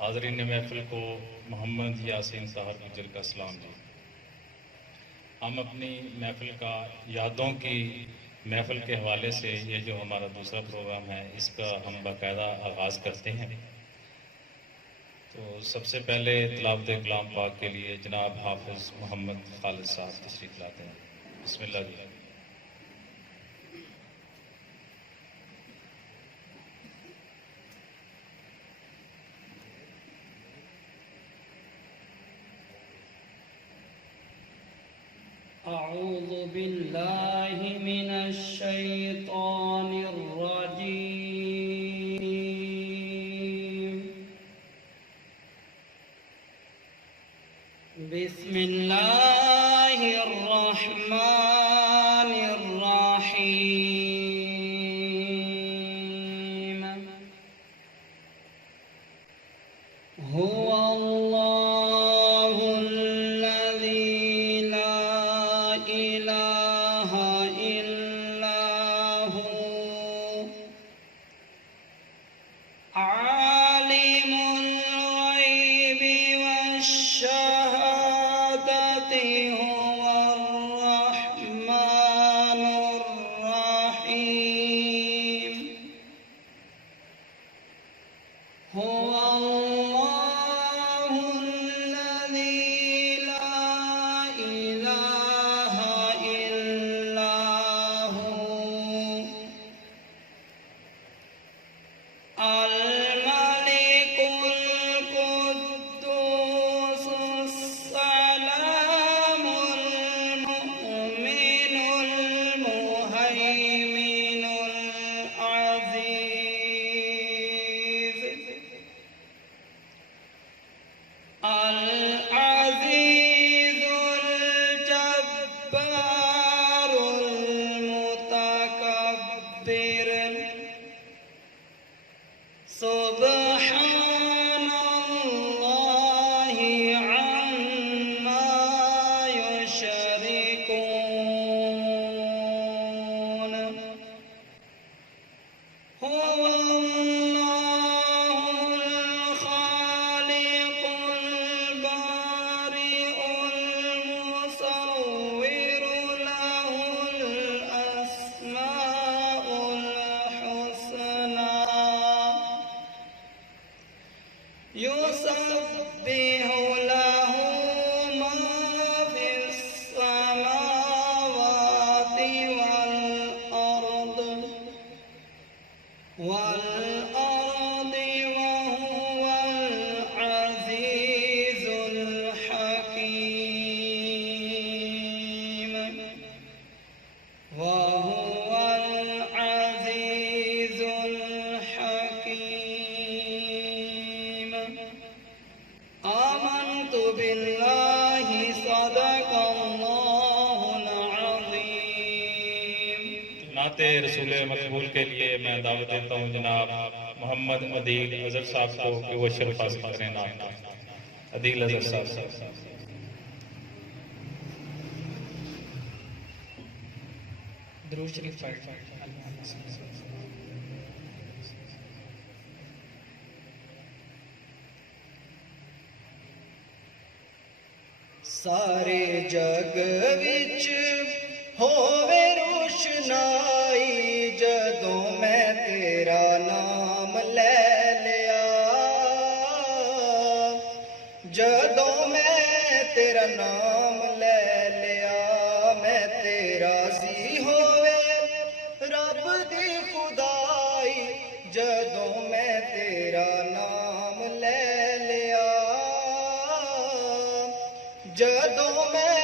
حاضرین محفل کو محمد یاسین طاہر گجر کا سلام جی۔ ہم اپنی محفل کا یادوں کی محفل کے حوالے سے یہ جو ہمارا دوسرا پروگرام ہے اس کا ہم باقاعدہ آغاز کرتے ہیں۔ تو سب سے پہلے تلاوت کلام پاک کے لیے جناب حافظ محمد خالد صاحب تشریف لاتے ہیں۔ بسم اللہ جی۔ أعوذ بالله من الشيطان الرجيم بسم الله الرحمن الرحيم هو الله الذي لا إله إلا هو عالم الغيب والشهادة هو الرحمن الرحيم هو الله الذي لا إله إلا هو الملك القدوس السلام المؤمن المهيمن العزيز الجبار المتكبر سبحان الله عما يشركون هو الله الخالق البارئ المصور له الأسماء الحسنى يسبح له ما في السماوات والأرض وهو العزيز الحكيم وهو العزيز الحكيم آمنت بالله صدق الله العظيم۔ نعت رسول مقبول کے لیے میں دعوت دیتا ہوں جناب محمد عدیل اظہر صاحب کو کہ وہ شرف حاصل کریں۔ نام عدیل اظہر صاحب۔ درود شریف پڑھ۔ سارے جگ وچ ہووے روشنائی جدوں میں تیرا نام لے لیا، جدوں میں تیرا نام لے لیا، میں تیرا سی ہووے رب دی خدائی جدوں میں تیرا نام لے لیا، جدوں میں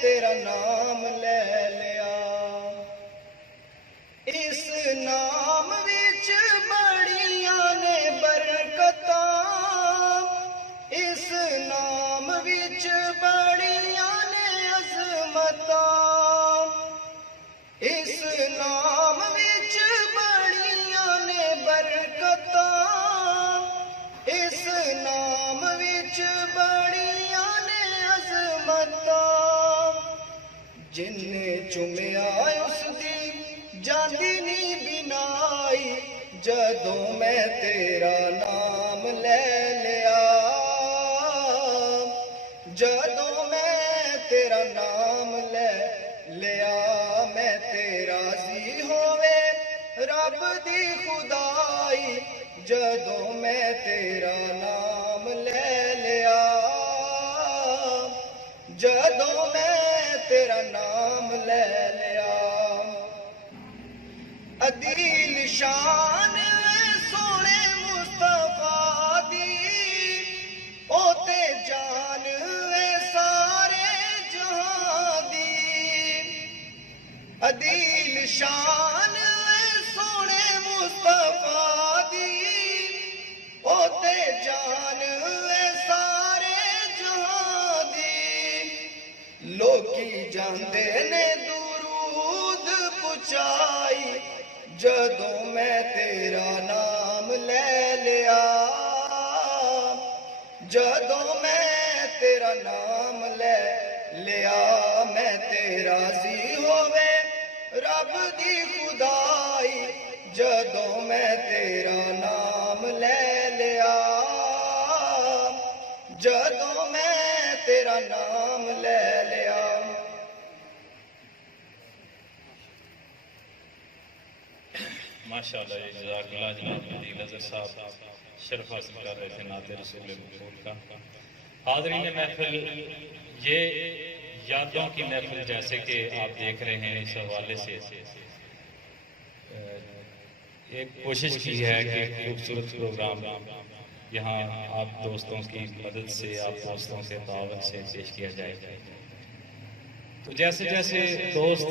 تیرا نام لے لیا۔ اس نام وچ بڑیاں نے برکتاں، اس نام وچ بڑیاں نے عظمتاں، اس نام وچ بڑیاں نے برکتاں، جدوں میں تیرا نام لے لیا جدوں میں تیرا نام لے لیا میں تیرا راضی ہووے رب دی خدائی جدوں میں تیرا نام لے لیا جدوں میں تیرا نام لے لیا عدیل شان سونے مصطفیٰ دی او تے جان سارے جہاں دی عدیل شان سونے مصطفیٰ دی او تے جان سارے جہاں دی لوکی جاندے نے درود پچائی جدوں میں تیرا نام لے لیا جدوں میں تیرا نام لے لیا میں تیرا راضی ہووے رب دی خدائی جدوں میں تیرا نام لے لیا جدوں میں تیرا نام لے لیا ماشاءاللہ جزاک اللہ جناب عدیل اظہر صاحب شرف حاصل کر رہے تھے نعت رسول مقبول کا حاضرین محفل یہ یادوں کی محفل جیسے کہ آپ دیکھ رہے ہیں اس حوالے سے ایک کوشش کی ہے کہ خوبصورت پروگرام یہاں آپ دوستوں کی مدد سے آپ دوستوں کے تعاون سے پیش کیا جائے تو جیسے جیسے دوست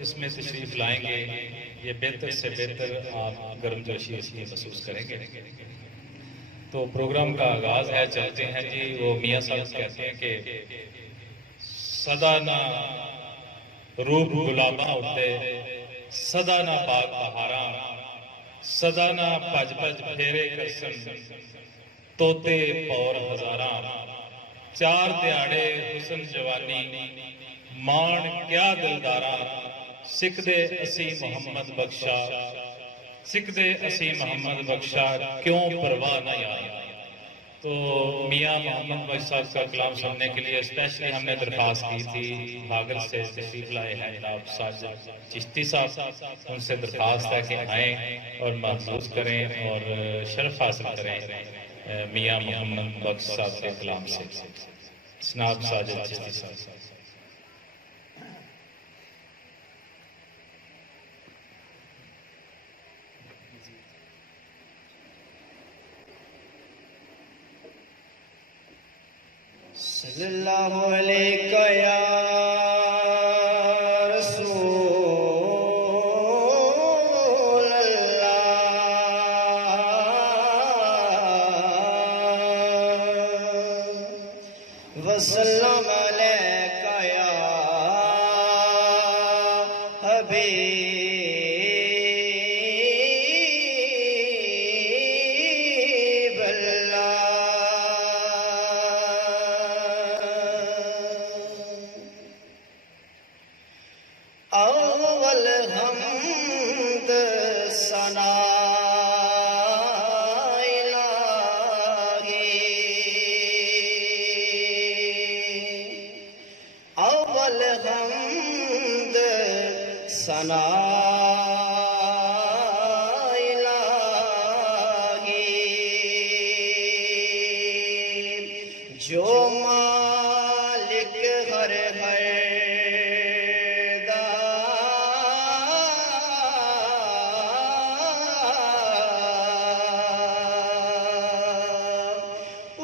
اس میں تشریف لائیں گے یہ بہتر سے بہتر آپ گرم جوشی اس کی محسوس کریں گے تو پروگرام کا آغاز ہے چلتے ہیں جی وہ میاں صاحب کہتے ہیں کہ صدا نہ روپ گلاباں اٹھتے صدا نہ باغ بہاراں صدا نہ پج پج پھیرے کرسن توتے پور ہزاراں چار دیاڑے حسن جوانی مان کیا دلداراں سکھ دے اسی محمد بخشا سکھ دے اسی محمد بخشا کیوں پرواہ نہ یار تو میاں محمد بخش صاحب کا کلام سننے کے لیے اسپیشلی ہم نے درخواست کی تھی بھاگر سے تشریف لائے ہیں جناب ساجد چشتی صاحب ان سے درخواست ہے کہ آئیں اور محفوظ کریں اور شرف حاصل کریں میاں محمد بخش صاحب کے کلام سے جناب ساجد چشتی صاحب صلی اللہ علیہ یا رسول اللہ وسلم علیک یا حبیب اللہ اول حمد ثنا الہی اول حمد ثنا الہی جو مالک ہر ہر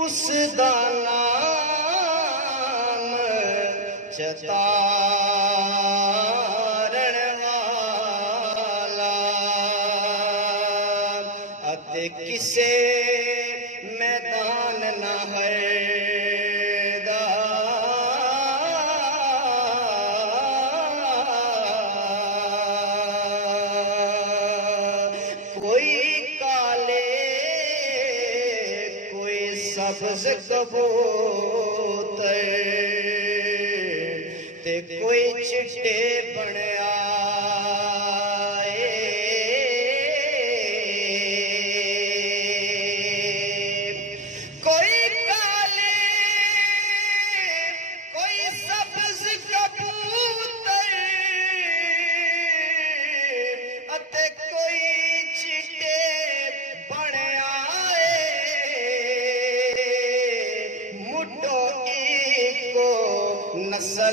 اس دا نام چتارن والا اتے کسے میدان نہ ہردا کوئی کالے سبز کبوتر تے کوئی چٹے بنیا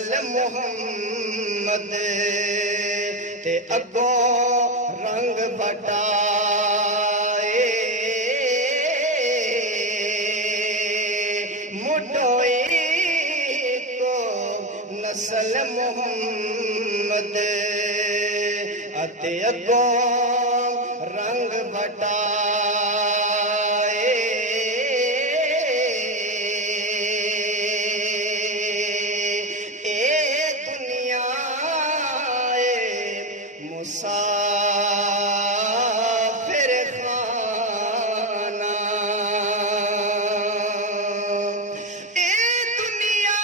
نسل محمد تے اگوں رنگ بٹائے مٹوئی کو نسل محمد اتے اگوں رنگ بٹائے اے دنیا مسافر خانہ اے دنیا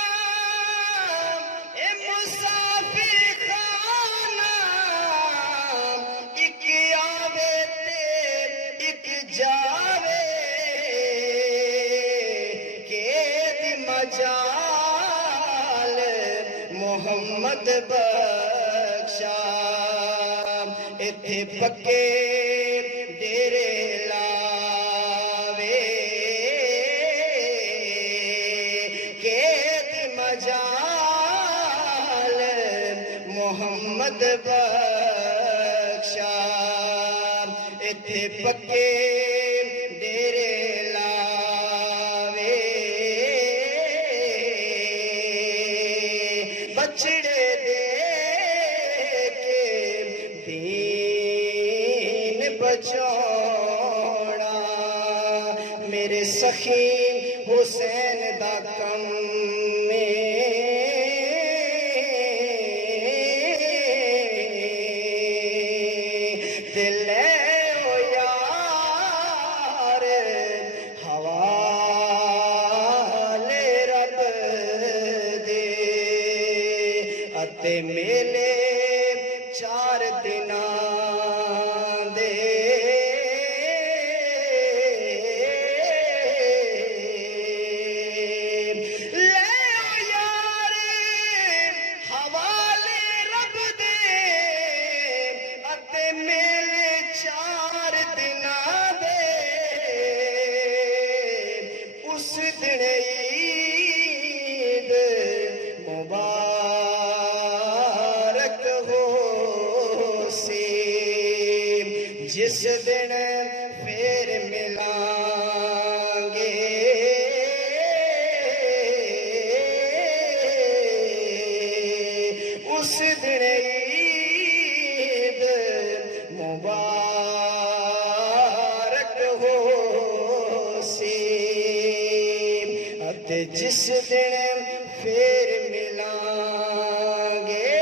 مسافر خانہ ایک آوے تے ایک جاوے قید مجال محمد بخشا اتھے پکے ڈیرے لاوے قید مجال محمد بخشا اتھے پکے ڈیرے لاوے بچڑے دے کے دین بچوڑا میرے سخی حسین دا کم میلے 4 دناں دے لے او یار حوالے رب دے اتے میلے 4 دناں دے اس دن عید مبارک جس دن پھر ملیں گے اس دن عید مبارک ہو سی اتے جس دن پھر ملیں گے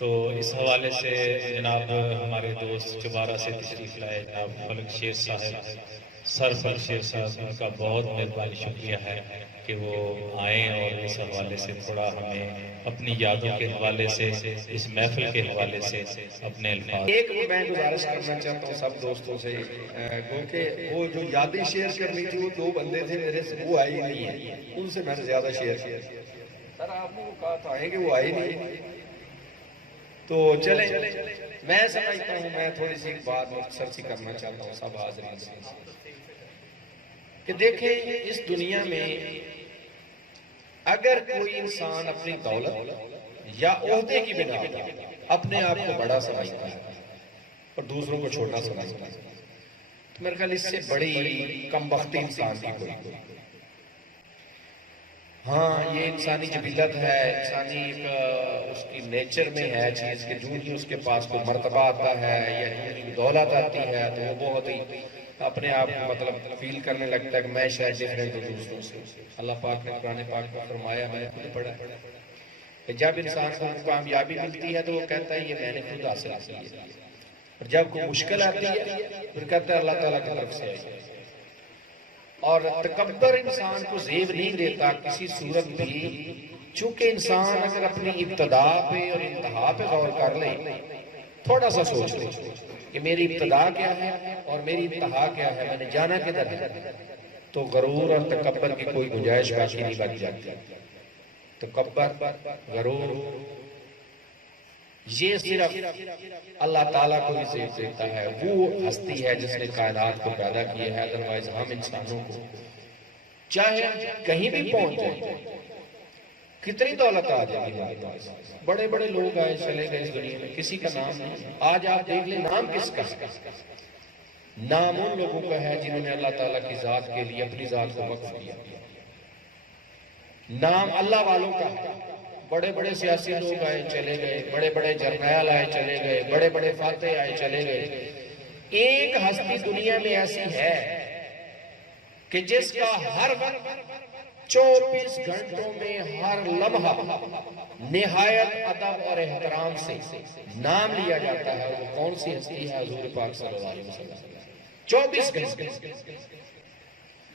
تو اس حوالے سے جناب ہمارے دوست چبارہ سے تشریف لائے جناب فلک شیر صاحب سر فلک شیر صاحب ان کا بہت مہربانی شکریہ ہے کہ وہ آئیں اور اس حوالے سے تھوڑا ہمیں اپنی یادوں کے حوالے سے اس محفل کے حوالے سے اپنے الفاظ ایک میں گزارش کرنا چاہتا ہوں سب دوستوں سے کیونکہ وہ جو یادیں شیئر کرنی تھی وہ 2 بندے تھے میرے سے وہ آئے نہیں ہیں ان سے میں نے زیادہ شیئر کیا سر آپ نے کہا تھا آئیں گے وہ آئے نہیں تو چلیں میں سمجھتا ہوں میں تھوڑی سی بات مختصر سی کرنا چاہتا ہوں سب حاضرین سے کہ دیکھیں اس دنیا میں اگر کوئی انسان اپنی دولت یا عہدے کی بنا پر اپنے آپ کو بڑا سمجھتا ہے اور دوسروں کو چھوٹا سمجھتا ہے تو میرے خیال اس سے بڑی کم بختی انسان کی کوئی ہاں یہ انسانی جبلت ہے انسانی اس کی نیچر میں ہے چیز کہ جو ہی اس کے پاس کوئی مرتبہ آتا ہے یا دولت آتی ہے تو وہ بہت ہی اپنے آپ کو مطلب فیل کرنے لگتا ہے کہ میں شاید ڈیفرنٹ ہوں دوسروں سے اللہ پاک نے قرآن پاک میں فرمایا میں نے خود پڑھا کہ جب انسان کو کامیابی ملتی ہے تو وہ کہتا ہے یہ میں نے خود حاصل کی ہے اور جب کوئی مشکل آتی ہے پھر کہتا ہے اللہ تعالیٰ کی طرف سے آئی اور تکبر انسان کو زیب نہیں دیتا کسی صورت بھی چونکہ انسان اگر اپنی ابتدا پہ اور انتہا پہ غور کر لے تھوڑا سا سوچ لے کہ میری ابتدا کیا ہے اور میری انتہا کیا ہے میں نے جانا کدھر ہے تو غرور اور تکبر کی کوئی گنجائش باقی نہیں بچ جاتی تکبر غرور یہ صرف اللہ تعالیٰ کو ہی زیب دیتا ہے، وہ ہستی ہے جس نے کائنات کو پیدا کیا ہے، ادروائز ہم انسانوں کو چاہے کہیں بھی پہنچ جائیں، کتنی دولت آ جائے گی ہمارے پاس، بڑے بڑے لوگ آئے چلے گئے اس دنیا میں، کسی کا نام نہیں، آج آپ دیکھ لیں نام کس کا، نام ان لوگوں کا ہے جنہوں نے اللہ تعالیٰ کی ذات کے لیے اپنی ذات کو وقف کیا، نام اللہ والوں کا ہے، بڑے بڑے سیاسی لوگ آئے چلے گئے، بڑے بڑے جرنیل آئے چلے گئے، بڑے بڑے فاتح آئے چلے گئے، ایک ہستی دنیا میں ایسی ہے کہ جس کا ہر وقت 24 گھنٹوں میں ہر لمحہ نہایت ادب اور احترام سے نام لیا جاتا ہے، وہ کون سی ہستی ہے؟ حضور پاک صلی اللہ علیہ وسلم۔ 24 گھنٹے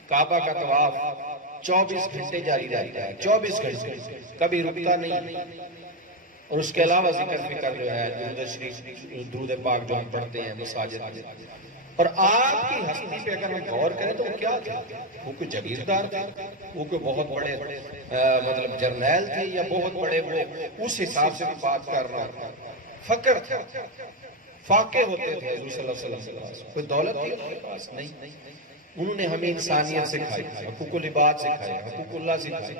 کعبہ کا طواف 24 گھنٹے جاری رہتا ہے، 24 گھنٹے کبھی رکتا نہیں، اور اس کے علاوہ ذکر فکر جو ہے درود شریف، درود پاک جو ہم پڑھتے ہیں مساجد میں، اور آپ کی ہستی پہ اگر ہم غور کریں تو وہ کیا تھے؟ وہ کوئی جگیردار تھے، وہ کوئی بہت بڑے مطلب جرنیل تھے، یا بہت بڑے وہ اس حساب سے بھی بات کر رہا تھا، فقر تھا، فاقے ہوتے تھے حضور صلی اللہ علیہ وسلم کے پاس، کوئی دولت تھی ان کے پاس نہیں، انہوں نے ہمیں انسانیت سکھائی، حقوق العباد سکھائی، حقوق اللہ سکھائی،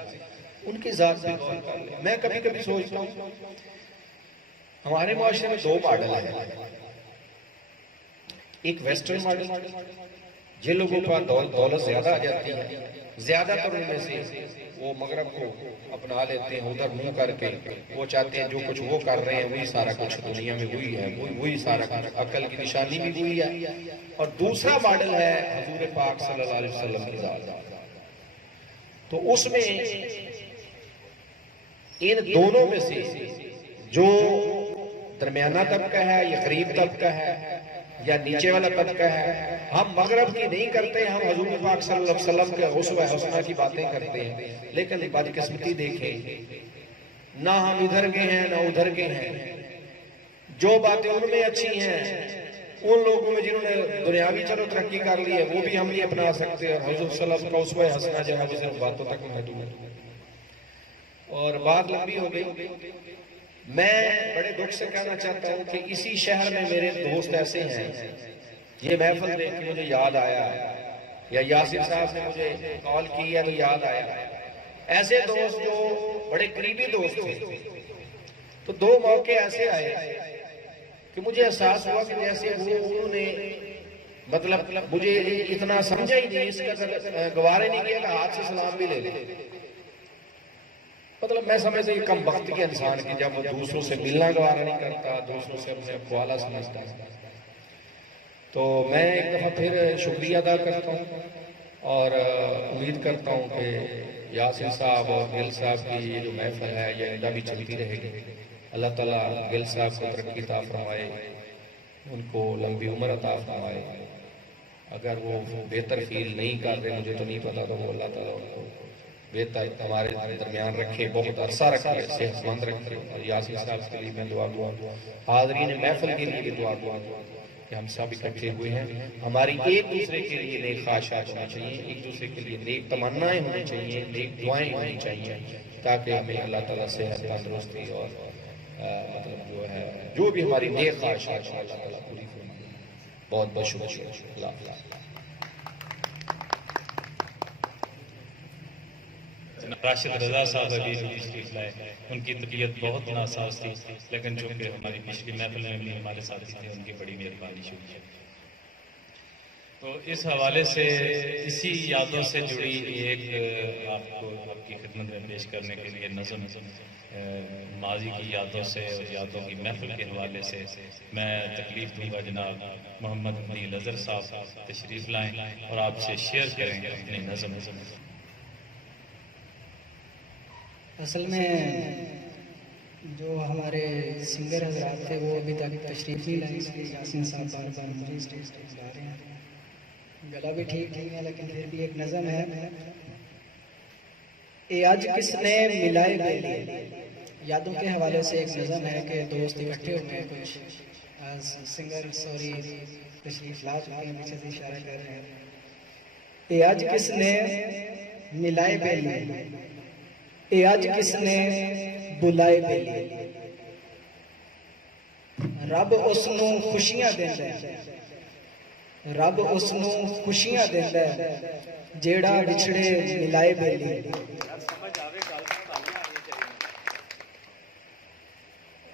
ان کی ذات پہ غور کر لیں۔ میں کبھی کبھی سوچتا ہوں ہمارے معاشرے میں 2 ماڈل ہیں، ایک ویسٹرن ماڈل، جن لوگوں پر دولت زیادہ آ جاتی ہے، زیادہ تر ان میں سے وہ مغرب کو اپنا لیتے ہیں، ادھر منہ کر کے وہ چاہتے ہیں جو کچھ وہ کر رہے ہیں وہی سارا کچھ دنیا میں وہی ہے، وہی سارا کچھ، عقل کی نشانی بھی وہی ہے، اور دوسرا ماڈل ہے حضور پاک صلی اللہ علیہ وسلم کی ذات۔ تو اس میں ان دونوں میں سے جو درمیانہ طبقہ ہے یا غریب طبقہ ہے یا نیچے والا طبقہ ہے، ہم مغرب کی نہیں کرتے، ہم حضور پاک صلی اللہ علیہ وسلم کے اسوہ حسنہ کی باتیں کرتے ہیں، لیکن بدقسمتی دیکھیں نہ ہم ادھر کے ہیں نہ ادھر کے ہیں، جو باتیں ان میں اچھی ہیں ان لوگوں میں جنہوں نے دنیاوی چلو ترقی کر لی ہے وہ بھی ہم نہیں اپنا سکتے، اور حضور صلی اللہ علیہ وسلم کا اسوہ حسنہ جو ہے وہ صرف باتوں تک محدود ہے۔ اور بات لمبی ہو گئی، میں بڑے دکھ سے کہنا چاہتا ہوں کہ اسی شہر میں میرے دوست ایسے ہیں، یہ محفل دیکھ کے مجھے یاد آیا، یا یاسر صاحب نے مجھے کال کی ہے تو یاد آیا، ایسے دوست جو بڑے قریبی دوست تھے، تو 2 موقع ایسے آئے کہ مجھے احساس ہوا کہ جیسے انہوں نے مطلب مجھے اتنا سمجھا ہی نہیں، اس کا گوارے نہیں کیا کہ ہاتھ سے سلام بھی لے لے، مطلب میں سمجھتا ہوں یہ کم وقت کے انسان کی، جب وہ دوسروں سے ملنا گوارا نہیں کرتا، دوسروں سے اپنے اقوالا سمجھتا ہے۔ تو میں ایک دفعہ پھر شکریہ ادا کرتا ہوں اور امید کرتا ہوں کہ یاسر صاحب اور گل صاحب کی یہ جو محفل ہے یہ آئندہ بھی چلتی رہے گی، اللہ تعالیٰ گل صاحب کو ترقی عطا فرمائے، ان کو لمبی عمر عطا فرمائے، اگر وہ بہتر فیل نہیں کر رہے مجھے تو نہیں پتا، تو وہ اللہ تعالیٰ ان کو بہتر ہمارے درمیان رکھے، بہت عرصہ رکھے، صحت مند رکھے، اور یاسر صاحب کے لیے میں دعا دوں، حاضرین محفل کے لیے بھی دعا دوں کہ ہم سب اکٹھے ہوئے ہیں، ہماری ایک دوسرے کے لیے نیک خواہشات ہونی چاہیے، ایک دوسرے کے لیے نیک تمنائیں ہونی چاہیے، نیک دعائیں ہونی چاہیے، تاکہ ہمیں اللہ تعالیٰ صحت تندرستی اور مطلب جو ہے جو بھی ہماری نیک خواہشات ہیں اللہ تعالیٰ پوری فرمائے۔ بہت بہت شکریہ، اللہ حافظ۔ راشد رضا صاحب ابھی تشریف لائے، ان کی طبیعت بہت ناساز تھی، لیکن چونکہ ہماری پچھلی محفل میں بھی ہمارے ساتھی تھے، ان کی بڑی مہربانی شکریہ۔ تو اس حوالے سے اسی یادوں سے جڑی ایک آپ کو آپ کی خدمت میں پیش کرنے کے لیے نظم ماضی کی یادوں سے اور یادوں کی محفل کے حوالے سے میں تکلیف دوں گا، جناب محمد مدین اظہر صاحب تشریف لائیں اور آپ سے شیئر کریں گے اپنی نظم۔ اصل میں جو ہمارے سنگر حضرات تھے وہ ابھی تک تشریف نہیں لائے، اس لیے یاسین صاحب بار بار مجھے اسٹیج پہ بلا رہے ہیں، گلا بھی ٹھیک نہیں ہے لیکن پھر بھی ایک نظم ہے، اے آج کس نے ملائے بیلی، یادوں کے حوالے سے ایک نظم ہے کہ دوست اکٹھے ہوئے ہیں، کچھ سنگر سوری تشریف لا چکے ہیں، پیچھے سے اشارہ کر رہے ہیں، اے آج کس نے ملائے بیلی، اے آج کس نے بلائے بیلی، ਰੱਬ ਉਸ ਨੂੰ ਖੁਸ਼ੀਆਂ ਦਿੰਦਾ ਹੈ, ਰੱਬ ਉਸ ਨੂੰ ਖੁਸ਼ੀਆਂ ਦਿੰਦਾ ਹੈ ਜਿਹੜਾ ਵਿਛੜੇ ਮਿਲਾਏ ਬੇਲੀ।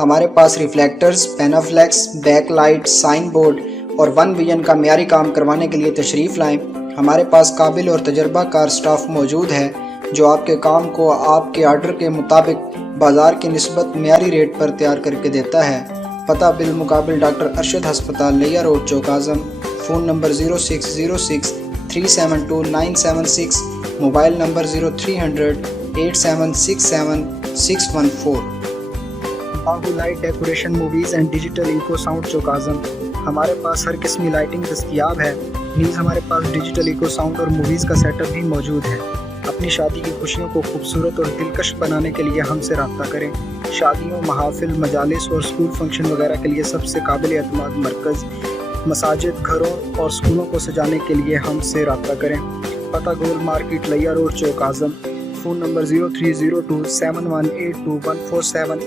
ہمارے پاس reflectors, panaflex, back light, sign board اور ون ویژن کا معیاری کام کروانے کے لیے تشریف لائیں۔ ہمارے پاس قابل اور تجربہ کار سٹاف موجود ہے جو آپ کے کام کو آپ کے آرڈر کے مطابق بازار کی نسبت معیاری ریٹ پر تیار کر کے دیتا ہے۔ پتہ بالمقابل ڈاکٹر ارشد ہسپتال Layyah road Chowk Azam, phone number 0606 372 976، mobile number 0300 8767 614۔ Bahu light decoration movies and digital echo sound Chowk Azam, ہمارے پاس ہر قسمی لائٹنگ دستیاب ہے، نیز ہمارے پاس ڈیجیٹل ایکو ساؤنڈ اور موویز کا سیٹ اپ بھی موجود ہے۔ اپنی شادی کی خوشیوں کو خوبصورت اور دلکش بنانے کے لیے ہم سے رابطہ کریں۔ شادیوں، محافل، مجالس اور اسکول فنکشن وغیرہ کے لیے سب سے قابل اعتماد مرکز۔ مساجد، گھروں اور اسکولوں کو سجانے کے لیے ہم سے رابطہ کریں۔ پتہ گول مارکیٹ لیا road Chowk Azam, phone number 0302 7182147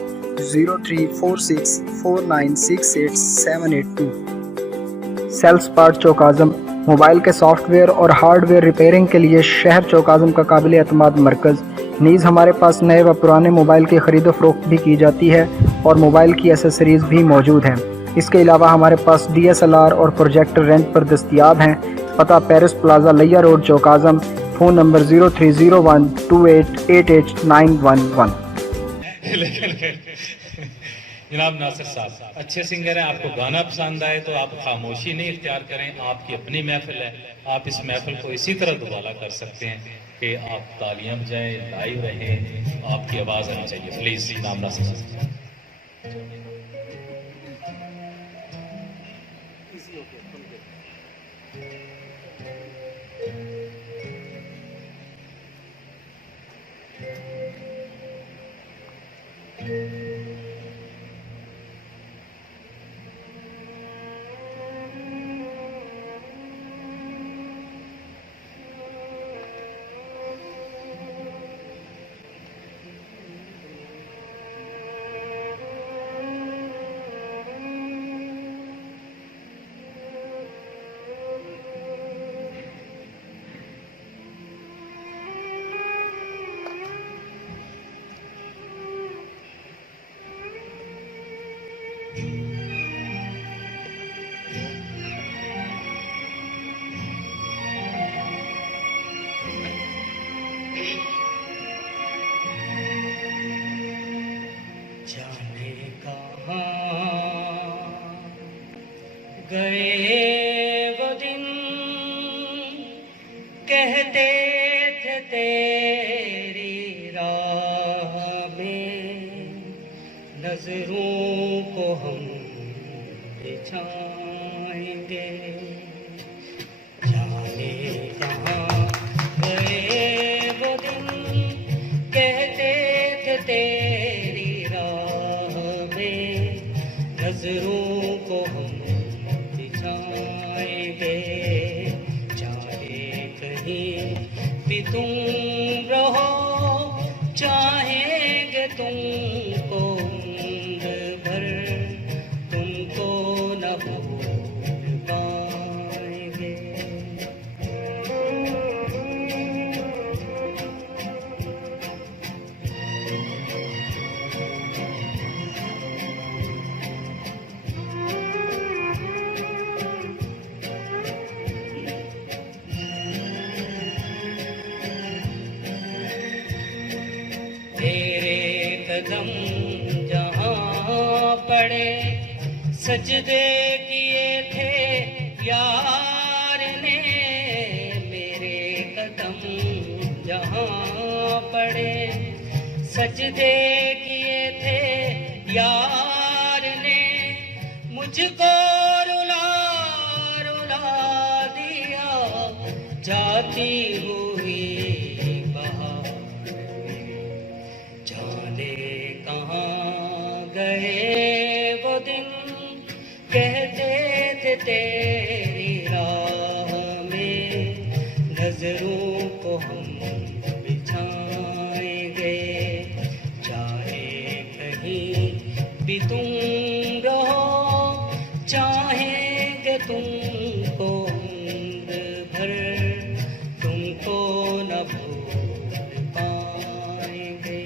0346 4968 782۔ Sales part چوک اعظم، موبائل کے سافٹ ویئر اور ہارڈ ویئر ریپیئرنگ کے لیے شہر چوک اعظم کا قابل اعتماد مرکز۔ نیز ہمارے پاس نئے و پرانے موبائل کی خرید و فروخت بھی کی جاتی ہے اور موبائل کی ایسیسریز بھی موجود ہیں۔ اس کے علاوہ ہمارے پاس DSLR اور پروجیکٹر رینٹ پر دستیاب ہیں۔ پتہ پیرس پلازا لیا road Chowk Azam, phone number 0301 2888911۔ جناب ناصر صاحب اچھے سنگر ہیں، آپ کو گانا پسند آئے تو آپ خاموشی نہیں اختیار کریں، آپ کی اپنی محفل ہے، آپ اس محفل کو اسی طرح دوبالا کر سکتے ہیں کہ آپ تالیاں بجائیں، لائیو رہیں، آپ کی آواز آنی چاہیے، پلیز جناب ناصر صاحب۔ گئے وہ دن کہتے تھے تیری راہ میں نظروں کو ہم بچھائیں گے، جانے کہاں گئے وہ دن کہتے تھے تیری راہ میں نظروں کو ہم چاہے کہیں بھی تم رہو، چاہیں گے تم کو عمر بھر، تم کو نہ بھول پائیں گے۔ تیرے قدم جہاں پڑے سجدے کیے تھے یار نے، میرے قدم جہاں پڑے سجدے کیے تھے یار نے، مجھ کو رلا رلا دیا جاتی ہوئی کہاں گئے وہ دن کہتے تھے تیری راہ میں نظروں کو ہم بچھائیں گے، چاہے کہیں بھی تم رہو، چاہیں گے تم کو عمر بھر، تم کو نہ بھول پائیں گے۔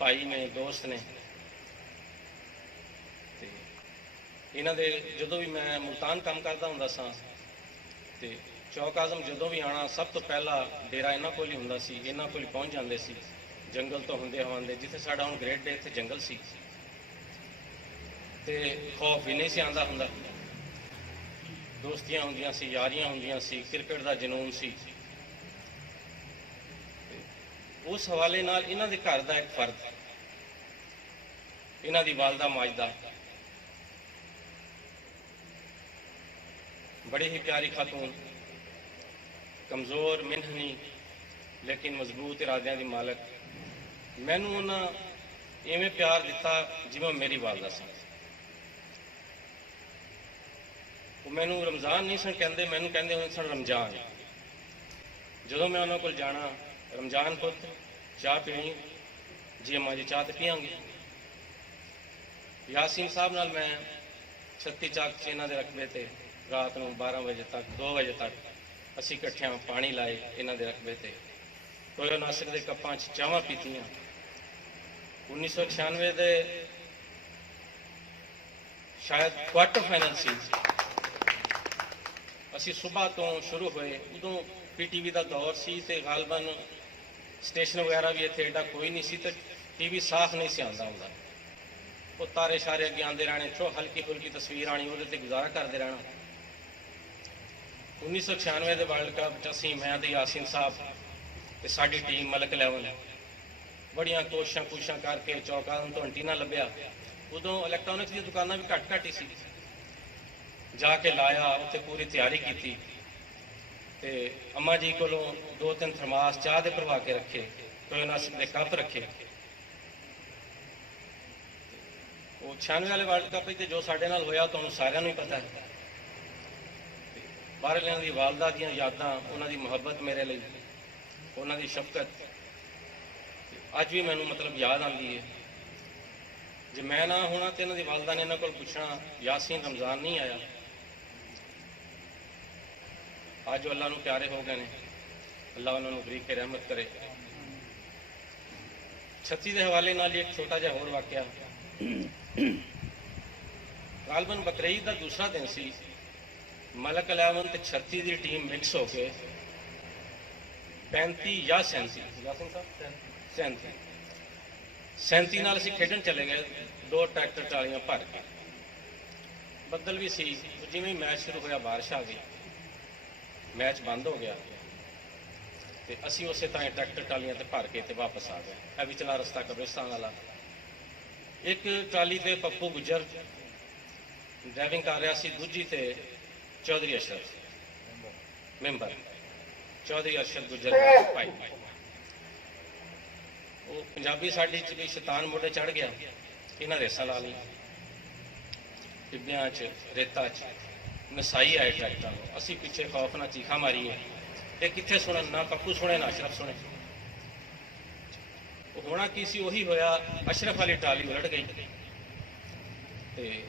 ਭਾਈ ਨੇ, ਦੋਸਤ ਨੇ। ਤੇ ਇਹਨਾਂ ਦੇ ਜਦੋਂ ਵੀ ਮੈਂ ਮੁਲਤਾਨ ਕੰਮ ਕਰਦਾ ਹੁੰਦਾ ਸਾਂ ਤੇ ਚੌਕ ਆਜ਼ਮ ਜਦੋਂ ਵੀ ਆਉਣਾ ਸਭ ਤੋਂ ਪਹਿਲਾਂ ਡੇਰਾ ਇਹਨਾਂ ਕੋਲ ਹੀ ਹੁੰਦਾ ਸੀ, ਇਹਨਾਂ ਕੋਲ ਹੀ ਪਹੁੰਚ ਜਾਂਦੇ ਸੀ ਜੰਗਲ ਤੋਂ ਹੁੰਦੇ ਹਵਾਂਦੇ। ਜਿੱਥੇ ਸਾਡਾ ਹੁਣ ਗ੍ਰੇਟ ਡੇ ਇੱਥੇ ਜੰਗਲ ਸੀ ਤੇ ਖੌਫ ਵੀ ਨਹੀਂ ਸੀ ਆਉਂਦਾ ਹੁੰਦਾ। ਦੋਸਤੀਆਂ ਹੁੰਦੀਆਂ ਸੀ, ਯਾਰੀਆਂ ਹੁੰਦੀਆਂ ਸੀ, ਕ੍ਰਿਕਟ ਦਾ ਜਨੂਨ ਸੀ। ਉਸ ਹਵਾਲੇ ਨਾਲ ਇਹਨਾਂ ਦੇ ਘਰ ਦਾ ਇੱਕ ਫਰਦ, ਇਹਨਾਂ ਦੀ ਵਾਲਦਾ ਮਾਜਦਾ, ਬੜੀ ਹੀ ਪਿਆਰੀ ਖਾਤੂਨ, ਕਮਜ਼ੋਰ ਮਿਹਨਤੀ ਲੇਕਿਨ ਮਜ਼ਬੂਤ ਇਰਾਦਿਆਂ ਦੀ ਮਾਲਕ। ਮੈਨੂੰ ਉਹਨਾਂ ਇਵੇਂ ਪਿਆਰ ਦਿੱਤਾ ਜਿਵੇਂ ਮੇਰੀ ਵਾਲਦਾ ਸੀ। ਉਹ ਮੈਨੂੰ ਰਮਜ਼ਾਨ ਨਹੀਂ ਸਨ ਕਹਿੰਦੇ, ਮੈਨੂੰ ਕਹਿੰਦੇ ਹੁੰਦੇ ਸਨ ਰਮਜ਼ਾਨ। ਜਦੋਂ ਮੈਂ ਉਹਨਾਂ ਕੋਲ ਜਾਣਾ, ਰਮਜ਼ਾਨ ਪੁੱਤ ਚਾਹ ਪੀਣੀ? ਜੀ ਅੰਮਾ ਜੀ ਚਾਹ ਤੇ ਪੀਵਾਂਗੇ। ਯਾਸੀਨ ਸਾਹਿਬ ਨਾਲ ਮੈਂ 36 ਚਾਕ ਚ ਇਹਨਾਂ ਦੇ ਰਕਬੇ ਤੇ ਰਾਤ ਨੂੰ 12 ਵਜੇ ਤੱਕ 2 ਵਜੇ ਤੱਕ ਅਸੀਂ ਇਕੱਠਿਆਂ ਪਾਣੀ ਲਾਏ ਇਹਨਾਂ ਦੇ ਰਕਬੇ ਤੇ। ਟੋਇਓ ਨਾਸਿਕ ਦੇ ਕੱਪਾਂ 'ਚ ਚਾਹਾਂ ਪੀਤੀਆਂ। 1996 ਦੇ ਸ਼ਾਇਦ ਕੁਆਟਰ ਫਾਈਨਲ ਸੀ, ਅਸੀਂ ਸਵੇਰ ਤੋਂ ਸ਼ੁਰੂ ਹੋਏ। ਉਦੋਂ PTV ਦਾ ਦੌਰ ਸੀ ਤੇ ਗਾਲਬਨ ਸਟੇਸ਼ਨ ਵਗੈਰਾ ਵੀ ਇੱਥੇ ਏਡਾ ਕੋਈ ਨਹੀਂ ਸੀ ਤੇ TV ਸਾਫ਼ ਨਹੀਂ ਸੀ ਆਉਂਦਾ ਹੁੰਦਾ। ਉਹ ਤਾਰੇ ਸ਼ਾਰੇ ਅੱਗੇ ਆਉਂਦੇ ਰਹਿਣੇ, ਚੋ ਹਲਕੀ ਫੁਲਕੀ ਤਸਵੀਰ ਆਣੀ, ਉਹਦੇ ਤੇ ਗੁਜ਼ਾਰਾ ਕਰਦੇ ਰਹਿਣਾ। 1996 ਦੇ ਵਰਲਡ ਕੱਪ 'ਚ ਅਸੀਂ, ਮੈਂ ਤੇ ਯਾਸੀਨ ਸਾਹਿਬ ਤੇ ਸਾਡੀ ਟੀਮ ਮਲਕ 11 ਬੜੀਆਂ ਕੋਸ਼ਿਸ਼ਾਂ ਕਰਕੇ ਚੌਕਾਂ ਤੋਂ ਐਂਟੀਨਾ ਲੱਭਿਆ। ਉਦੋਂ ਇਲੈਕਟ੍ਰੋਨਿਕਸ ਦੀਆਂ ਦੁਕਾਨਾਂ ਵੀ ਘੱਟ ਹੀ ਸੀ। ਜਾ ਕੇ ਲਾਇਆ, ਉੱਥੇ ਪੂਰੀ ਤਿਆਰੀ ਕੀਤੀ ਤੇ ਅੰਮਾ ਜੀ ਕੋਲੋਂ 2-3 ਥਰਮਾਸ ਚਾਹ ਦੇ ਭਰਵਾ ਕੇ ਰੱਖੇ, ਟੋਇਓ ਨਾਸਿਕ ਦੇ ਕੱਪ ਰੱਖੇ। ਉਹ 96 ਵਾਲੇ ਵਰਲਡ ਕੱਪ ਵਿੱਚ ਜੋ ਸਾਡੇ ਨਾਲ ਹੋਇਆ ਤੁਹਾਨੂੰ ਸਾਰਿਆਂ ਨੂੰ ਹੀ ਪਤਾ ਹੈ। ਬਾਹਰਲਿਆਂ ਦੀ ਵਾਲਦਾ ਦੀਆਂ ਯਾਦਾਂ, ਉਹਨਾਂ ਦੀ ਮੁਹੱਬਤ ਮੇਰੇ ਲਈ, ਉਹਨਾਂ ਦੀ ਸ਼ਫਕਤ ਅੱਜ ਵੀ ਮੈਨੂੰ ਮਤਲਬ ਯਾਦ ਆਉਂਦੀ ਹੈ। ਜੇ ਮੈਂ ਨਾ ਹੋਣਾ ਤੇ ਇਹਨਾਂ ਦੀ ਵਾਲਦਾ ਨੇ ਇਹਨਾਂ ਕੋਲ ਪੁੱਛਣਾ ਯਾਸੀਨ ਰਮਜ਼ਾਨ ਨਹੀਂ ਆਇਆ। ਅੱਜ ਉਹ ਅੱਲਾਹ ਨੂੰ ਪਿਆਰੇ ਹੋ ਗਏ ਨੇ, ਅੱਲਾਹ ਉਹਨਾਂ ਨੂੰ ਬਰੀਕ ਰਹਿਮਤ ਕਰੇ। 36 ਦੇ ਹਵਾਲੇ ਨਾਲ ਇੱਕ ਛੋਟਾ ਜਿਹਾ ਹੋਰ ਵਾਕਿਆ। ਗਾਲਬਨ ਬਕਰੀਦ ਦਾ ਦੂਸਰਾ ਦਿਨ ਸੀ। ਮਲਕ 11 ਤੇ 36 ਦੀ ਟੀਮ ਮਿਕਸ ਹੋ ਕੇ 35 ਜਾਂ 37 ਨਾਲ ਅਸੀਂ ਖੇਡਣ ਚਲੇ ਗਏ। 2 ਟਰੈਕਟਰ ਟਰਾਲੀਆਂ ਭਰ ਕੇ। ਬੱਦਲ ਵੀ ਸੀ। ਜਿਵੇਂ ਮੈਚ ਸ਼ੁਰੂ ਹੋਇਆ ਬਾਰਿਸ਼ ਆ ਗਈ, ਮੈਚ ਬੰਦ ਹੋ ਗਿਆ ਤੇ ਅਸੀਂ ਉਸੇ ਤਰ੍ਹਾਂ ਟਰੈਕਟਰ ਟਰਾਲੀਆਂ ਤੇ ਭਰ ਕੇ ਤੇ ਵਾਪਸ ਆ ਗਏ। ਇਹ ਵਿਚਲਾ ਰਸਤਾ ਕਬਰਿਸਤਾਨ ਵਾਲਾ। ਇੱਕ ਟਰਾਲੀ ਤੇ ਪੱਪੂ ਗੁੱਜਰ ਡਰਾਈਵਿੰਗ ਕਰ ਰਿਹਾ ਸੀ, ਦੂਜੀ ਤੇ ਚੌਧਰੀ ਅਸ਼ਰਫ ਮੈਂਬਰ, ਚੌਧਰੀ ਅਰਸ਼ਦ ਗੁੱਜਰ ਭਾਈ। ਉਹ ਪੰਜਾਬੀ ਸਾਡੀ ਚ ਵੀ ਸ਼ੈਤਾਨ ਮੋਢੇ ਚੜ ਗਿਆ। ਇਹਨਾਂ ਰੇਸਾਂ ਲਾ ਲਈ, ਟਿੱਬਿਆਂ 'ਚ, ਰੇਤਾ 'ਚ ਨਸਾਈ ਆਏ ਟਰੈਕਟਰਾਂ ਨੂੰ। ਅਸੀਂ ਪਿੱਛੇ ਖੌਫ ਨਾਲ ਚੀਖਾਂ ਮਾਰੀਏ। ਇਹ ਕਿੱਥੇ ਸੁਣਨ, ਨਾ ਪੱਪੂ ਸੁਣੇ ਨਾ ਅਸ਼ਰਫ ਸੁਣੇ। ਉਹ ਹੋਣਾ ਕੀ ਸੀ, ਉਹੀ ਹੋਇਆ। ਅਸ਼ਰਫ ਵਾਲੀ ਟਰਾਲੀ ਉਲਟ ਗਈ ਤੇ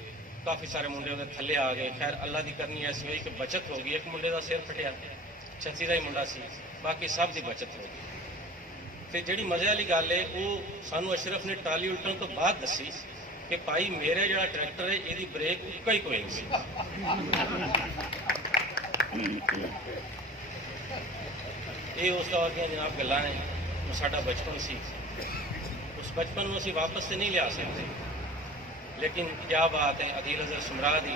ਕਾਫੀ ਸਾਰੇ ਮੁੰਡੇ ਉਹਦੇ ਥੱਲੇ ਆ ਗਏ। ਖੈਰ ਅੱਲਾ ਦੀ ਕਰਨੀ ਐਸੀ ਹੋਈ ਕਿ ਬਚਤ ਹੋ ਗਈ। ਇੱਕ ਮੁੰਡੇ ਦਾ ਸਿਰ ਫਟਿਆ, 36 ਦਾ ਹੀ ਮੁੰਡਾ ਸੀ, ਬਾਕੀ ਸਭ ਦੀ ਬਚਤ ਹੋ ਗਈ। ਤੇ ਜਿਹੜੀ ਮਜ਼ੇ ਵਾਲੀ ਗੱਲ ਹੈ, ਉਹ ਸਾਨੂੰ ਅਸ਼ਰਫ ਨੇ ਟਰਾਲੀ ਉਲਟਣ ਤੋਂ ਬਾਅਦ ਦੱਸੀ ਕਿ ਭਾਈ ਮੇਰੇ ਜਿਹੜਾ ਟਰੈਕਟਰ ਹੈ ਇਹਦੀ ਬ੍ਰੇਕ ਉੱਕਾ ਹੀ ਕੋਈ ਨਹੀਂ ਸੀ। ਇਹ ਉਸ ਦੌਰ ਦੀਆਂ ਜਨਾਬ ਗੱਲਾਂ ਨੇ। ਉਹ ਸਾਡਾ ਬਚਪਨ ਸੀ। ਉਸ ਬਚਪਨ ਨੂੰ ਅਸੀਂ ਵਾਪਸ ਤੇ ਨਹੀਂ ਲਿਆ ਸਕਦੇ, ਲੇਕਿਨ ਕਿਆ ਬਾਤ ਹੈ ਅਦੀਲ ਅਜ਼ਰ ਸੁਮਰਾ ਦੀ,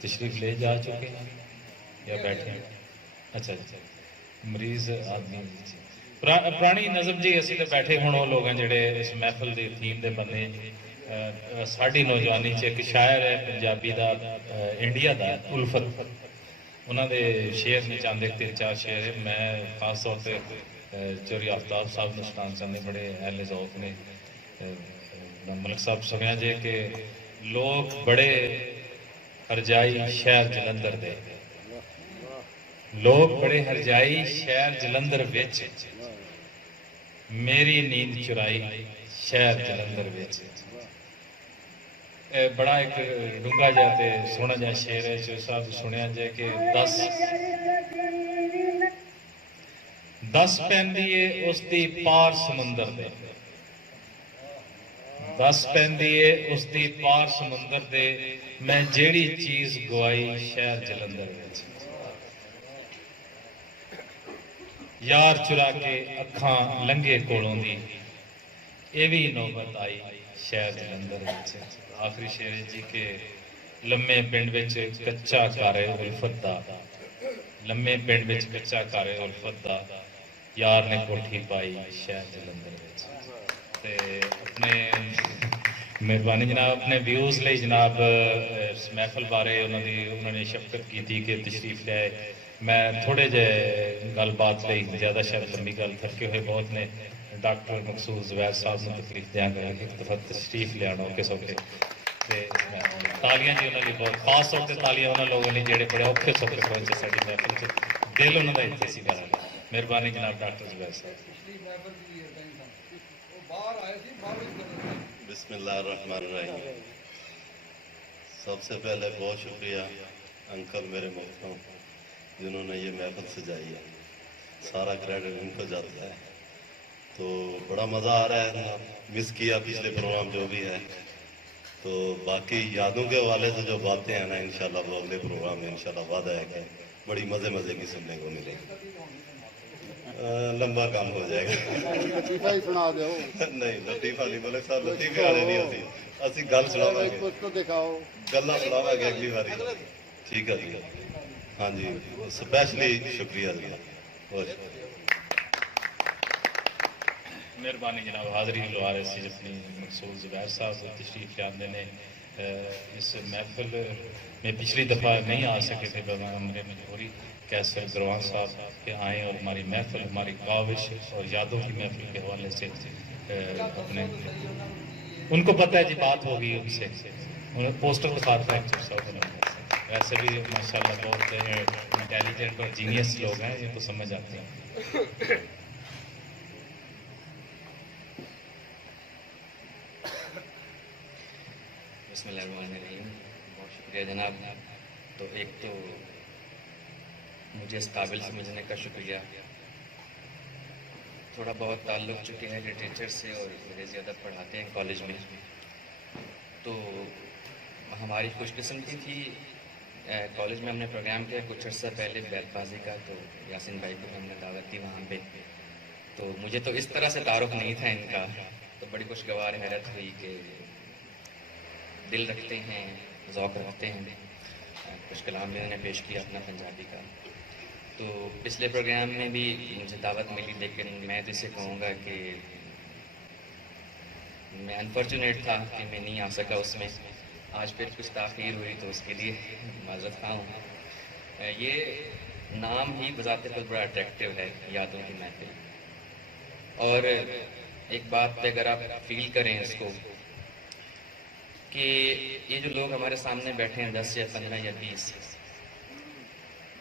تشریف لے جا چکے ہیں یا بیٹھے ہیں؟ اچھا اچھا مریض آدمی پرانی نظم جی اسی تے بیٹھے ہوں وہ لوگ ہیں جڑے اس محفل دی تھیم دے بندے ساڈی نوجوانی چ ایک شاعر ہے پنجابی دا انڈیا دا الفت انہوں دے شعر نے چاند ایک 3-4 شعر ہے میں خاص طور پہ چوری آفتاب صاحب نے سنان چاہتے بڑے اہل ذوق نے ملک صاحب سنیا جے کہ لوگ بڑے ہرجائی شہر جلندر دے لوگ بڑے ہرجائی شہر جلندر وچ میری نیند چرائی شہر جلندر وچ بڑا ایک ڈونگا جا تے سونا جا شعر ہے جو صاحب سنیا جائے کہ دس پیندی ہے اس دی پار سمندر دے دس پیندی ہے اس دی پار سمندر دے میں جیڑی چیز گوائی شہر جلندر وچ یار چرا کے اکھاں لنگے کولوں دی اے وی نوبت آئی شہر جلندر وچ آخری شعر ہے جی کہ لمے پنڈ وچ کچا کارے الفت دا لمے پنڈ وچ کچا کارے الفت دا یار نے کوٹھی پائی شہر جلندر وچ تے اپنے مہربانی جناب اپنے ویوز لئی جناب اس محفل بارے انہوں نے شفقت کی تھی کہ تشریف لے آئے میں تھوڑے جے گل بات لئی زیادہ شاید لمبی گل تھکے ہوئے بہت نے ڈاکٹر مقصود زبیر صاحب نے تکلیف دیا گیا ایک دفعہ تشریف لے آنا اوکے سوکے تالیاں جی انہوں نے بہت خاص طور پہ تالیاں انہوں لوگوں نے جڑے بڑے اوکھے سوکھے پہنچے ساری محفل سے دل انہوں کا اتنے سی گل مہربانی جناب ڈاکٹر زبیر صاحب بسم اللہ الرحمن الرحیم سب سے پہلے بہت شکریہ انکل میرے محترم جنہوں نے یہ محفل سجائی ہے سارا کریڈٹ ان کو جاتا ہے تو بڑا مزہ آ رہا ہے مس کیا پچھلے پروگرام جو بھی ہے تو باقی یادوں کے حوالے سے جو باتیں ہیں نا انشاءاللہ وہ اگلے پروگرام میں انشاءاللہ وعدہ ہے کہ بڑی مزے کی سننے کو ملے گی لمبا کام ہو جائے گا لطیفہ ہی سنا دو نہیں لطیفہ نہیں بولے صاحب لطیفے والے نہیں ہوتی اسی گل سناواں گے کچھ تو دکھاؤ گلاں سناواں گے اگلی باری ٹھیک ہے جی ہاں جی اسپیشلی شکریہ جی بہت شکریہ مہربانی جناب حاضری لوا رہے سی اپنی مقصود زبیر صاحب تشریف لے آتے نے اس محفل میں پچھلی دفعہ نہیں آ سکے تھے ہمارے مجبوری کیسر گروان صاحب کے آئیں اور ہماری محفل ہماری کاوش اور یادوں کی محفل کے حوالے سے اپنے ان کو پتہ ہے جی بات ہوگی ان سے انہیں پوسٹر دکھا تھا ویسے بھی ماشاء اللہ بہت انٹیلیجنٹ اور جینیس لوگ ہیں یہ تو سمجھ آتے ہیں بسم اللہ الرحمن الرحیم بہت شکریہ جناب تو ایک تو مجھے اس قابل سمجھنے کا شکریہ تھوڑا بہت تعلق چکے ہیں لٹریچر سے اور میرے زیادہ پڑھاتے ہیں کالج میں تو ہماری خوش قسمتی تھی کالج میں ہم نے پروگرام کیا کچھ عرصہ پہلے بیت بازی کا تو یاسین بھائی کو ہم نے دعوت دی وہاں پہ تو مجھے تو اس طرح سے تعارف نہیں تھا ان کا تو بڑی خوشگوار حیرت ہوئی کہ دل رکھتے ہیں ذوق رکھتے ہیں کچھ کلام بھی انہوں نے پیش کیا اپنا پنجابی کا تو پچھلے پروگرام میں بھی مجھے دعوت ملی لیکن میں تو اسے کہوں گا کہ میں انفارچونیٹ تھا کہ میں نہیں آ سکا اس میں آج پھر کچھ تاخیر ہوئی تو اس کے لیے معذرت خواہ ہوں یہ نام ہی بذات خود بڑا اٹریکٹیو ہے یادوں کی محفل اور ایک بات پہ اگر آپ فیل کریں اس کو کہ یہ جو لوگ ہمارے سامنے بیٹھے ہیں 10 یا 15 یا 20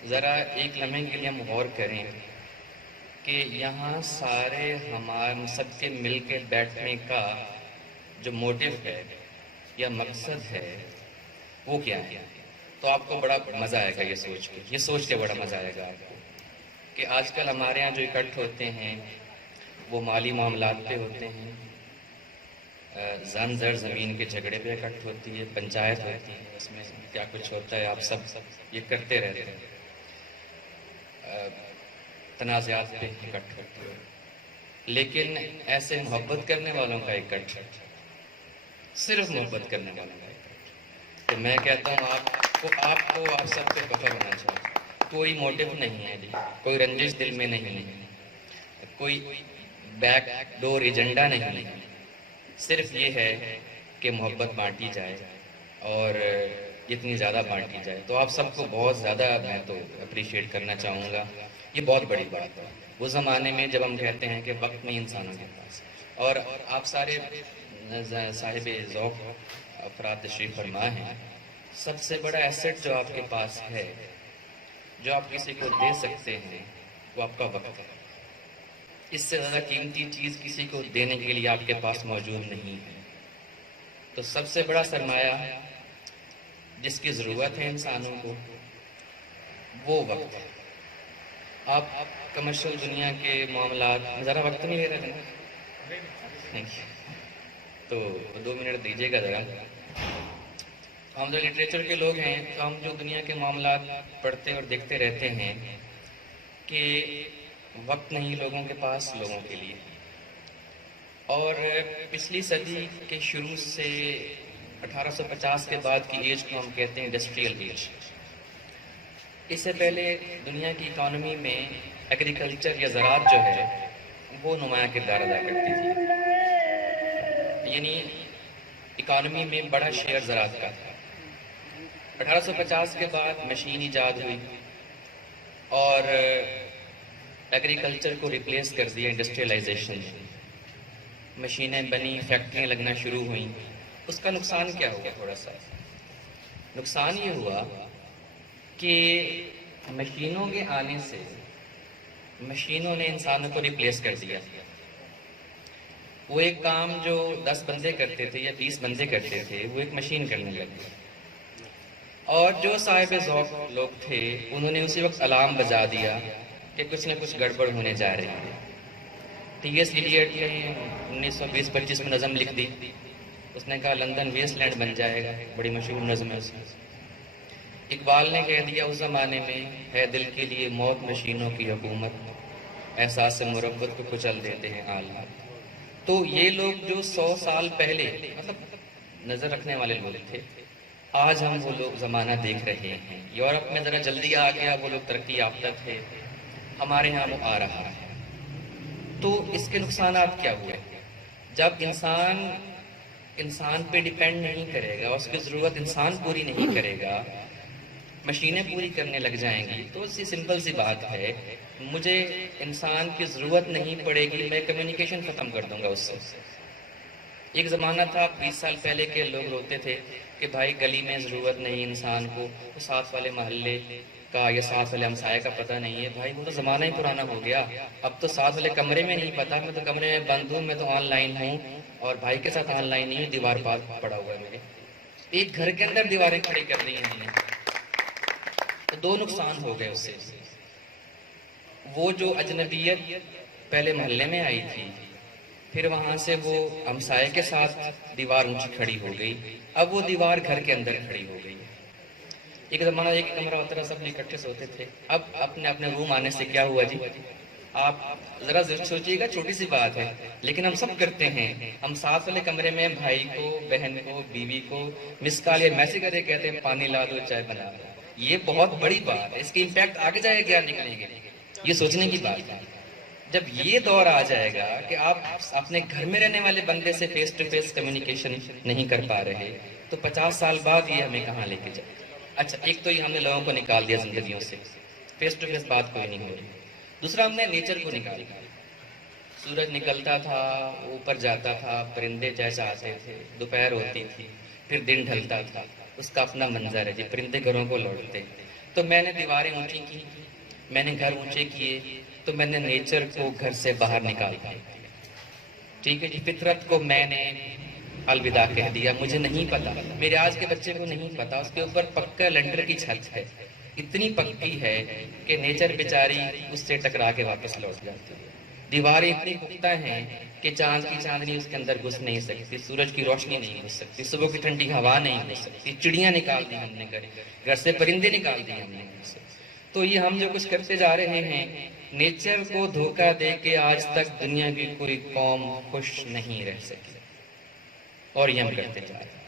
ذرا ایک لمحے کے لیے ہم غور کریں کہ یہاں سارے ہمارے سب کے مل کے بیٹھنے کا جو موٹیو ہے یا مقصد ہے وہ کیا ہے تو آپ کو بڑا مزہ آئے گا یہ سوچ کے بڑا مزہ آئے گا آپ کو کہ آج کل ہمارے یہاں جو اکٹھ ہوتے ہیں وہ مالی معاملات پہ ہوتے ہیں زن زر زمین کے جھگڑے پہ اکٹھ ہوتی ہے پنچایت ہوتی ہے اس میں کیا کچھ ہوتا ہے آپ سب یہ کرتے رہتے ہیں تنازعات پہ اکٹھ ہوتے ہیں لیکن ایسے محبت کرنے والوں کا اکٹھ صرف محبت کرنے والوں کا اکٹھ تو میں کہتا ہوں آپ آپ سب پہ فخر ہونا چاہیے. کوئی موٹیو نہیں ہے جی, کوئی رنجش دل میں نہیں ہے, کوئی بیک ڈور ایجنڈا نہیں ہے. صرف یہ ہے کہ محبت بانٹی جائے اور جتنی زیادہ بانٹی جائے. تو آپ سب کو بہت زیادہ میں تو اپریشیٹ کرنا چاہوں گا. یہ بہت بڑی بات ہے وہ زمانے میں جب ہم کہتے ہیں کہ وقت نہیں انسانوں کے پاس, اور آپ سارے صاحب ذوق افراد تشریف فرما ہیں. سب سے بڑا ایسٹ جو آپ کے پاس ہے, جو آپ کسی کو دے سکتے ہیں, وہ آپ کا وقت ہے. اس سے زیادہ قیمتی چیز کسی کو دینے کے لیے آپ کے پاس موجود نہیں ہے. تو سب سے بڑا سرمایہ جس کی ضرورت ہے انسانوں کو, وہ وقت ہے. آپ کمرشل دنیا کے معاملات, ذرا وقت نہیں لے رہے تھے, تو 2 منٹ دیجیے گا ذرا. ہم جو لٹریچر کے لوگ ہیں, تو ہم جو دنیا کے معاملات پڑھتے اور دیکھتے رہتے ہیں کہ وقت نہیں لوگوں کے پاس لوگوں کے لیے. اور پچھلی صدی کے شروع سے 1850 کے بعد کی ایج کو ہم کہتے ہیں انڈسٹریل ایج. اس سے پہلے دنیا کی اکانومی میں ایگریکلچر یا زراعت جو ہے وہ نمایاں کردار ادا کرتی تھی, یعنی اکانومی میں بڑا شیئر زراعت کا تھا. 1850 کے بعد مشین ایجاد ہوئی اور ایگریکلچر کو ریپلیس کر دیا انڈسٹریلائزیشن. مشینیں بنی, فیکٹریاں لگنا شروع ہوئیں. اس کا نقصان کیا ہوا؟ تھوڑا سا نقصان یہ ہوا کہ مشینوں کے آنے سے مشینوں نے انسانوں کو ریپلیس کر دیا. وہ ایک کام جو 10 بندے کرتے تھے یا 20 بندے کرتے تھے, وہ ایک مشین کرنے لگی. اور جو صاحب ذوق لوگ تھے انہوں نے اسی وقت الارم بجا دیا کہ کچھ نہ کچھ گڑبڑ ہونے جا رہی ہے. ٹی ایس ایلیٹ نے 1920-25 میں نظم لکھ دی. اس نے کہا لندن ویسٹ لینڈ بن جائے گا, بڑی مشہور نظم ہے اس میں. اقبال نے کہہ دیا اس زمانے میں, ہے دل کے لیے موت مشینوں کی حکومت, احساس مربت کو کچل دیتے ہیں آلات. تو یہ لوگ جو 100 سال پہلے مطلب نظر رکھنے والے لوگ تھے, آج ہم وہ لوگ زمانہ دیکھ رہے ہیں. یورپ میں ذرا جلدی آ گیا, وہ لوگ ترقی یافتہ تھے, ہمارے ہاں وہ آ رہا ہے. تو اس کے نقصانات کیا ہوئے؟ جب انسان پہ ڈیپینڈ نہیں کرے گا, اس کی ضرورت انسان پوری نہیں کرے گا, مشینیں پوری کرنے لگ جائیں گی. تو اسی سمپل سی بات ہے, مجھے انسان کی ضرورت نہیں پڑے گی, میں کمیونیکیشن ختم کر دوں گا اس سے. ایک زمانہ تھا 20 سال پہلے کے لوگ روتے تھے کہ بھائی گلی میں ضرورت نہیں انسان کو, تو ساتھ والے محلے کا یا ساتھ والے ہمسائے کا پتہ نہیں ہے. بھائی وہ تو زمانہ ہی پرانا ہو گیا. اب تو ساتھ والے کمرے میں نہیں پتا, میں تو کمرے میں بند ہوں, میں تو آن لائن ہوں, اور بھائی کے ساتھ آن لائن نہیں ہوں, دیوار پاس پڑا ہوا ہے میرے. ایک گھر کے اندر دیواریں کھڑی کر دی ہیں ہم نے. تو 2 نقصان ہو گئے اس سے. وہ جو اجنبیت پہلے محلے میں آئی تھی, پھر وہاں سے وہ ہمسائے کے ساتھ دیوار اونچی کھڑی ہو گئی, اب وہ دیوار گھر کے اندر کھڑی ہو گئی. ایک زمانہ ایک کمرہ ہوتا تھا, سب اکٹھے سوتے تھے. اب اپنے اپنے روم آنے سے کیا ہوا جی؟ آپ ذرا سوچیے گا, چھوٹی سی بات ہے لیکن ہم سب کرتے ہیں. ہم ساتھ والے کمرے میں بھائی کو, بہن کو, بیوی کو مس کال یا میسج کرے کہتے ہیں پانی لا دو, چائے بنا دو. یہ بہت بڑی بات ہے, اس کی امپیکٹ آگے جائے گا نکلیں گے, یہ سوچنے کی بات ہے. جب یہ دور آ جائے گا کہ آپ اپنے گھر میں رہنے والے بندے سے فیس ٹو فیس کمیونیکیشن نہیں کر پا رہے, تو 50 سال بعد یہ ہمیں کہاں لے کے جائے. اچھا, ایک تو یہ ہم نے لوگوں کو نکال دیا زندگیوں سے, فیس ٹو فیس بات کوئی نہیں ہو رہی. دوسرا ہم نے نیچر کو نکال دیا. سورج نکلتا تھا, اوپر جاتا تھا, پرندے چہچہاتے تھے, دوپہر ہوتی تھی, پھر دن ڈھلتا تھا, اس کا اپنا منظر ہے جی. پرندے گھروں کو لوٹتے. تو میں نے دیواریں اونچی کی, میں نے گھر اونچے کیے, تو میں نے نیچر کو گھر سے باہر نکال دیا. ٹھیک ہے جی. فطرت کو میں نے الوداع کہہ دیا. مجھے نہیں پتا, میرے آج کے بچے کو نہیں پتا, اس کے اوپر پکا لنڈر کی چھت ہے, اتنی پکی ہے کہ نیچر بیچاری اس سے ٹکرا کے واپس لوٹ جاتی ہے. دیواریں اتنی پختہ ہیں کہ چاند کی چاندنی اس کے اندر گھس نہیں سکتی, سورج کی روشنی نہیں گھس سکتی, صبح کی ٹھنڈی ہوا نہیں گھس سکتی, چڑیاں نکال دی ہم نے گھر سے, پرندے نکال دیے ہم نے گھر سے. تو یہ ہم جو کچھ کرتے جا رہے ہیں, نیچر کو دھوکہ دے کے آج تک دنیا کی کوئی قوم خوش نہیں رہ سکی, اور یہ ہم کرتے جا رہے ہیں.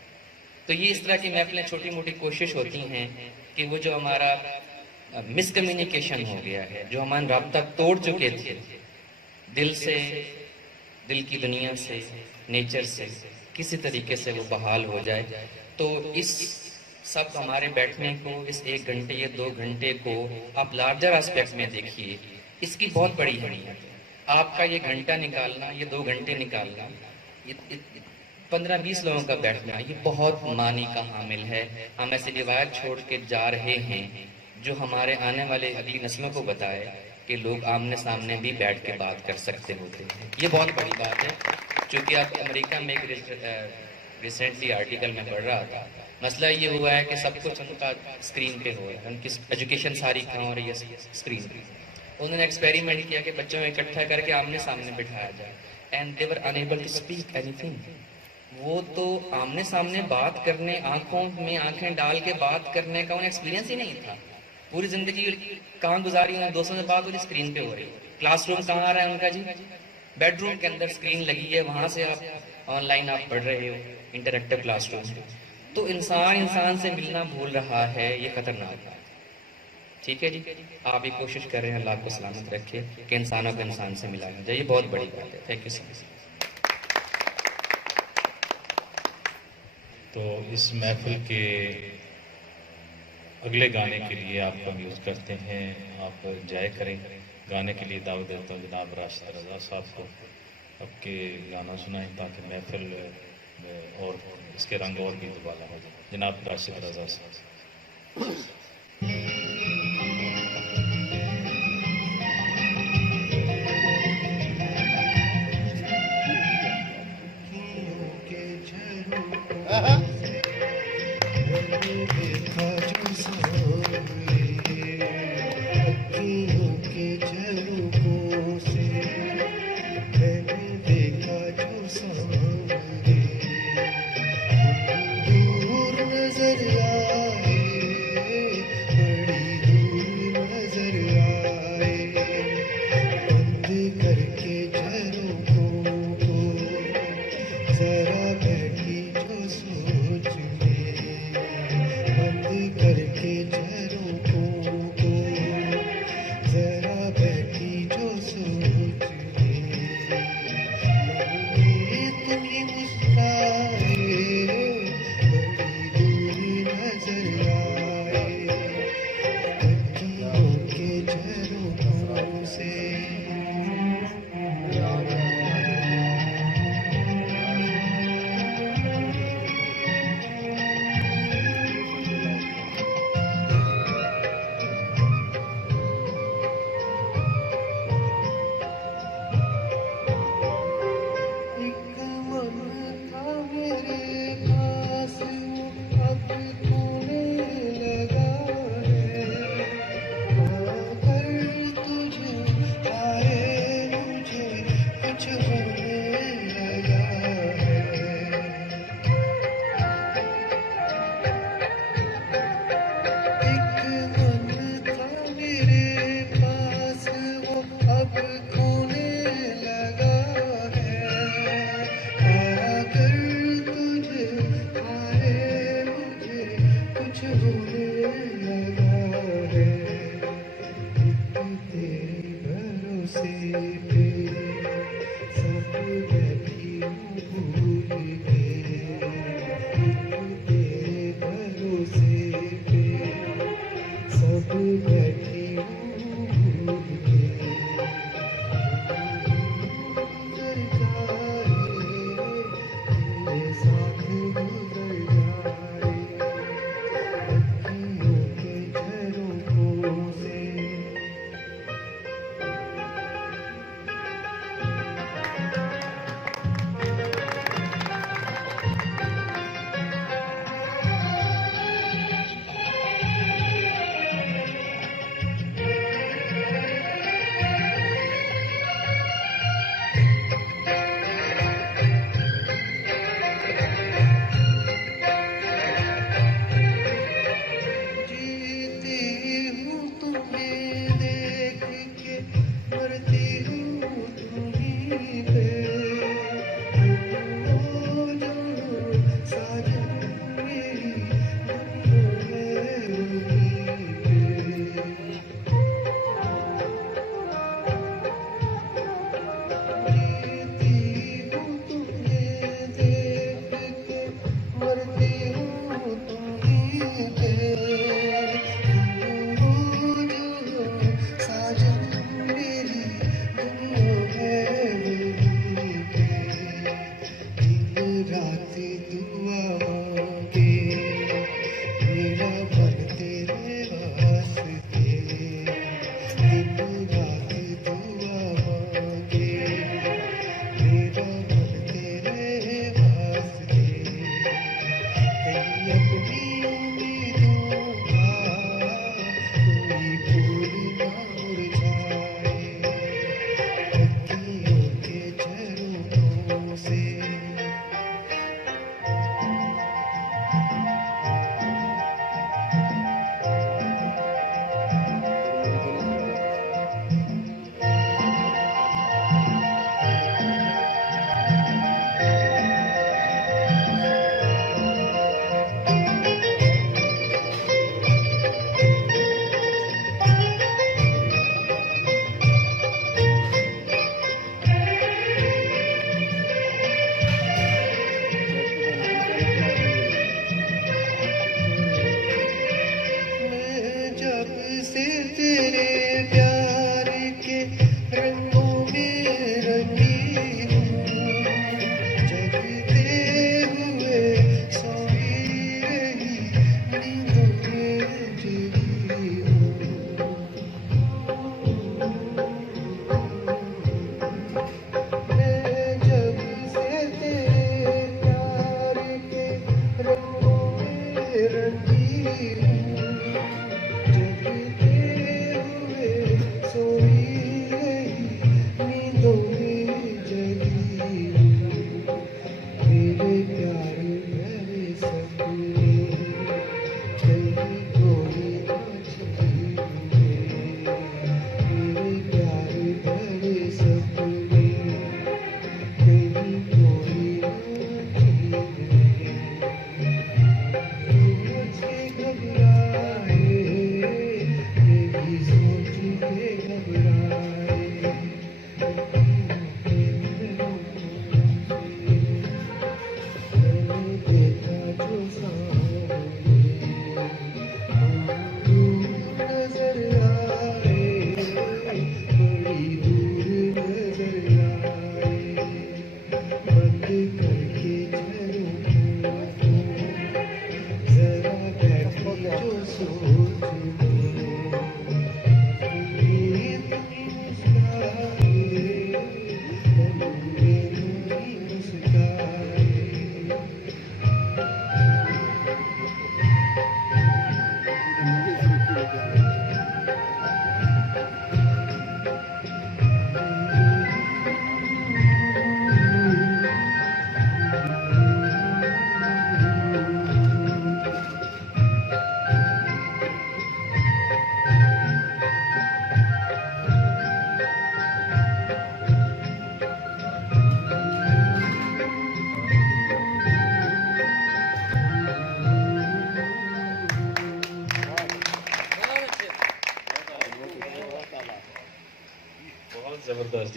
تو یہ اس طرح کی محفلیں چھوٹی موٹی کوشش ہوتی ہیں کہ وہ جو ہمارا مس کمیونیکیشن ہو گیا ہے، جو ہمارا رابطہ توڑ چکے تھے دل سے، دل کی دنیا سے، نیچر سے، کسی طریقے سے وہ بحال ہو جائے. تو اس سب ہمارے بیٹھنے کو، اس 1 گھنٹے یا 2 گھنٹے کو آپ لارجر اسپیکٹ میں دیکھیے، اس کی بہت بڑی اہمیت ہے. آپ کا یہ گھنٹہ نکالنا، یہ 2 گھنٹے نکالنا، 15-20 لوگوں کا بیٹھنا، یہ بہت معنی کا حامل ہے. ہم ایسی روایت چھوڑ کے جا رہے ہیں جو ہمارے آنے والے اگلی نسلوں کو بتائے کہ لوگ آمنے سامنے بھی بیٹھ کے بات کر سکتے ہوتے ہیں. یہ بہت بڑی بات ہے. چونکہ اب امریکہ میں ایک ریسنٹلی آرٹیکل میں پڑھ رہا تھا، مسئلہ یہ ہوا ہے کہ سب کچھ ان کا اسکرین پہ ہو رہا ہے، ان کی ایجوکیشن ساری کہاں ہو رہی ہے؟ اسکرین پہ. انہوں نے ایکسپیریمنٹ کیا کہ بچوں میں اکٹھا کر کے آمنے سامنے بٹھایا جائے، and they were unable to speak anything. وہ تو آمنے سامنے بات کرنے، آنکھوں میں آنکھیں ڈال کے بات کرنے کا انہیں ایکسپیرینس ہی نہیں تھا. پوری زندگی کہاں گزاری انہیں؟ دوستوں سے بات ہو رہی، اسکرین پہ ہو رہی. کلاس روم کہاں آ رہا ہے ان کا جی؟ بیڈ روم کے اندر اسکرین لگی ہے، وہاں سے آپ آن لائن آپ پڑھ رہے ہو، انٹریکٹیو کلاس روم. تو انسان سے ملنا بھول رہا ہے، یہ خطرناک ہے. ٹھیک ہے جی، آپ یہ کوشش کر رہے ہیں، اللہ کو سلامت رکھے کہ انسانوں کو انسان سے ملانا جائے. یہ بہت بڑی بات ہے. تھینک یو سو مچ. تو اس محفل کے اگلے گانے کے لیے آپ کا یوز کرتے ہیں، آپ جائے کریں. گانے کے لیے دعوت دیتا ہوں جناب راشد رضا صاحب کو، اب کے گانا سنائیں تاکہ محفل اور اس کے رنگ اور بھی دوبالا ہو جائے. جناب راشد رضا صاحب. نظر آئے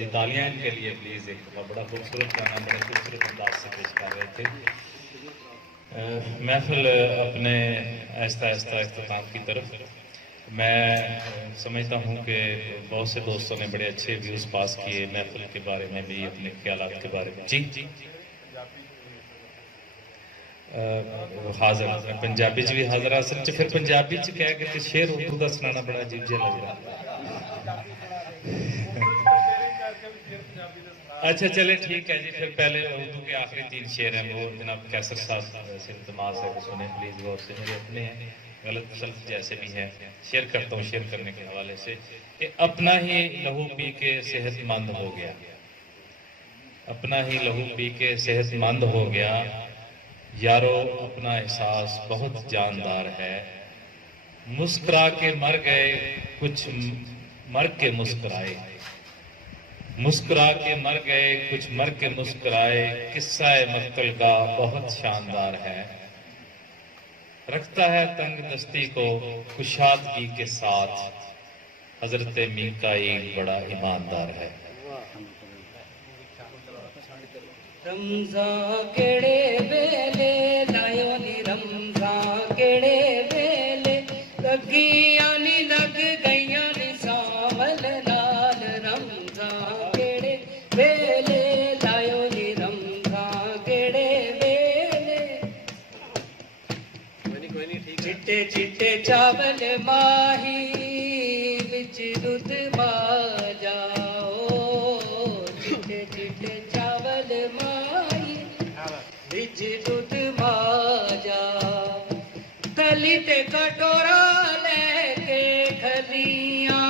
جی تالیاں ان کے لیے پلیز. ایک بڑا خوبصورت گانا بڑے خوبصورت انداز سے پیش کر رہے تھے. محفل اپنے آہستہ آہستہ اختتام کی طرف. میں سمجھتا ہوں کہ بہت سے دوستوں نے بڑے اچھے ویوز پاس کیے محفل کے بارے میں بھی, اپنے خیالات کے بارے میں. جی حاضر پنجابی بھی حاضر. اصل پھر پنجابی کہہ کے شعر اردو کا سنانا بڑا عجیب جہا لگ رہا. اچھا چلے ٹھیک ہے جی. پھر پہلے اردو کے آخری 3 شعر ہیں وہ جناب کیسر صاحب سے التماس ہے کہ سنیں پلیز غور سے. میرے اپنے ہیں, غلط سلط جیسے بھی ہیں. شیئر کرتا ہوں شیئر کرنے کے حوالے سے کہ اپنا ہی لہو پی کے صحت مند ہو گیا. اپنا ہی لہو پی کے صحت مند ہو گیا یارو, اپنا احساس بہت جاندار ہے. مسکرا کے مر گئے کچھ مر کے مسکرائے. مسکرا کے مر گئے کچھ مر کے مسکرائے. قصہ مقتل کا بہت شاندار ہے. رکھتا ہے تنگ دستی کو کشادگی کے ساتھ. حضرت میکائیل بڑا ایماندار ہے. رمضان کیڑے ویلے لایو نی رمضان کیڑے ویلے لگیاں نی لگ گئیاں نی ساول نال. رمضان کیڑے ویلے لایو نی رمضان کیڑے ویلے. چٹے چٹے چاول ماہی وچ دودھ باجا. چٹے چٹے چاول ماہی وچ دودھ باجا. کلی تے کٹورا لے کے کھلیاں.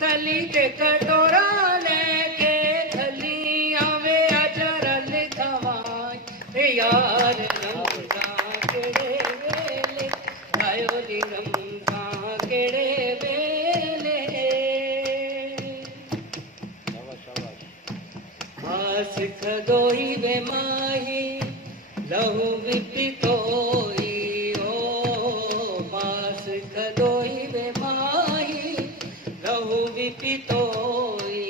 کلی تے کٹورا لے کے کھلیاں وے اجرل کھوائیں یار. رمضان کیڑے ویلے آیو نی رمضان کیڑے ویلے. ماس کھدوئی وے ماہی لہو بھی پتوئی. ماس کھدوئی وے ماہی لہو بھی پتوئی.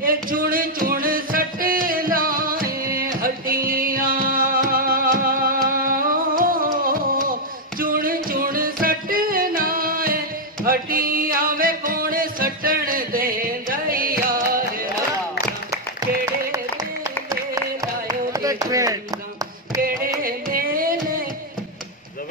اے چڑ چڑ سٹ لائے ہڈیاں. چڑ چڑ سٹ لائے ہڈیاں وے کون سٹن دے گئی یار. کیڑے ویلے لایو نی رمضان کیڑے ویلے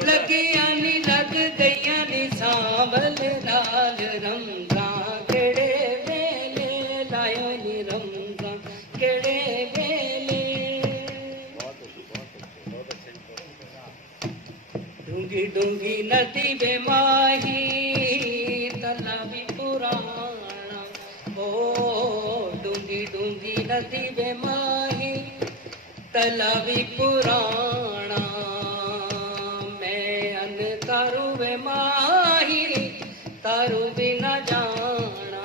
لگیاں نی لگ گئیاں نی ساول نال. رمضان کیڑے ویلے لایو نی رمضان کیڑے ویلے. ڈونگی ڈونگی ندی بے ماہی تلا بھی پرانا. ڈونگی ڈونگی ندی بے ماہی تلا بھی پرانا. میں ان تارو بے ماہی تارو بھی نہ جانا.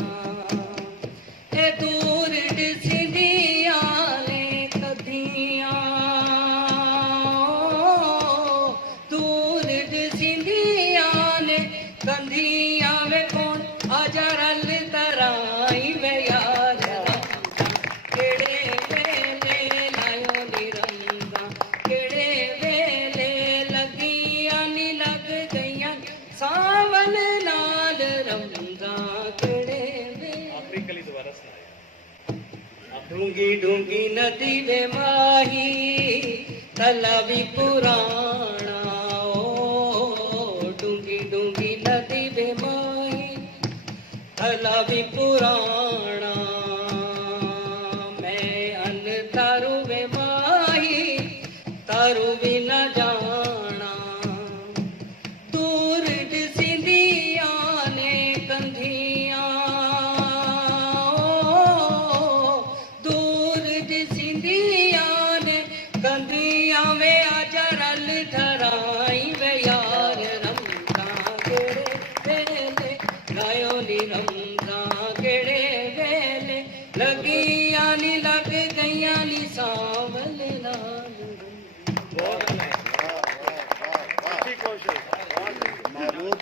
اے دور ڈسدیاں نے کدیاں. دور ڈسدیاں نے کندیاں وے کون آجا رل ترائی وے یار. کیڑے ویلے لایو نی رمضان کیڑے ویلے لگیاں نی لگ گئیاں ساول نال. رمضان کیڑے ویلے. ڈونگی ڈونگی ندی وے ماہی تلا بھی پرانا. ڈونگی ڈونگی ندی وے ماہی تلا بھی پرانا. میں ان تارو وے ماہی تارو بھی نہ جانا. دور ڈسدیاں نے کندھیاں. دور ڈسدیاں نے کندھیاں وے آجا رل دھرائی وے یار. رمضان کیڑے ویلے لایو نی رمضان کیڑے ویلے لگیاں نی لگ گئیاں نی ساول نال. محمود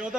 14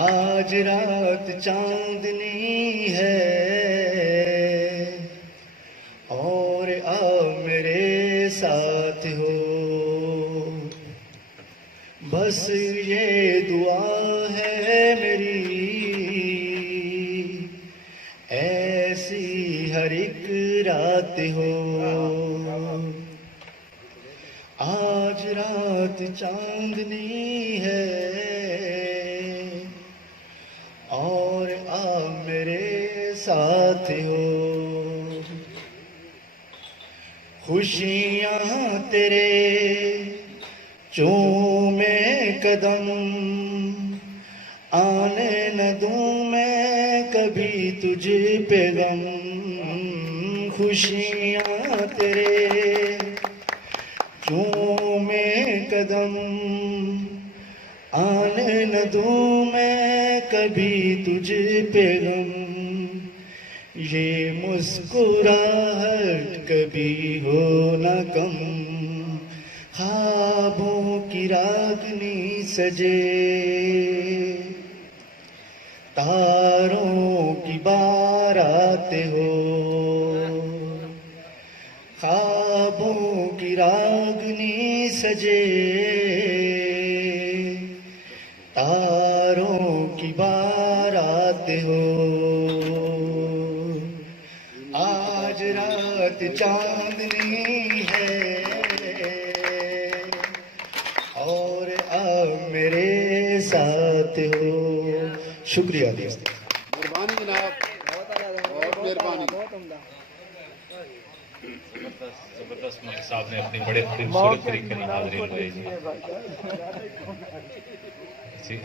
آج رات چاندنی ہے اور میرے ساتھ ہو، بس یہ دعا ہے میری، ایسی ہر ایک رات ہو۔ آج رات چاندنی ہے اور میرے ساتھ ہو، خوشیاں تیرے چومے قدم، آنے نہ دوں میں کبھی تجھ پہ غم، خوشیاں تیرے چومے قدم، آنے نہ دوں میں کبھی تجھ پہ غم، یہ مسکراہٹ کبھی ہو نہ کم، خوابوں کی راگنی سجے، تاروں کی بارات ہو، خوابوں کی راگنی سجے، تاروں کی بارات ہو۔ آج رات چاندنی ہے اور اب میرے ساتھ ہو۔ شکریہ دوست، مہربانی جناب، بہت مہربانی۔ زبردست مفتی صاحب نے اپنی بڑے خوبصورت طریقے سے حاضرین ہوئے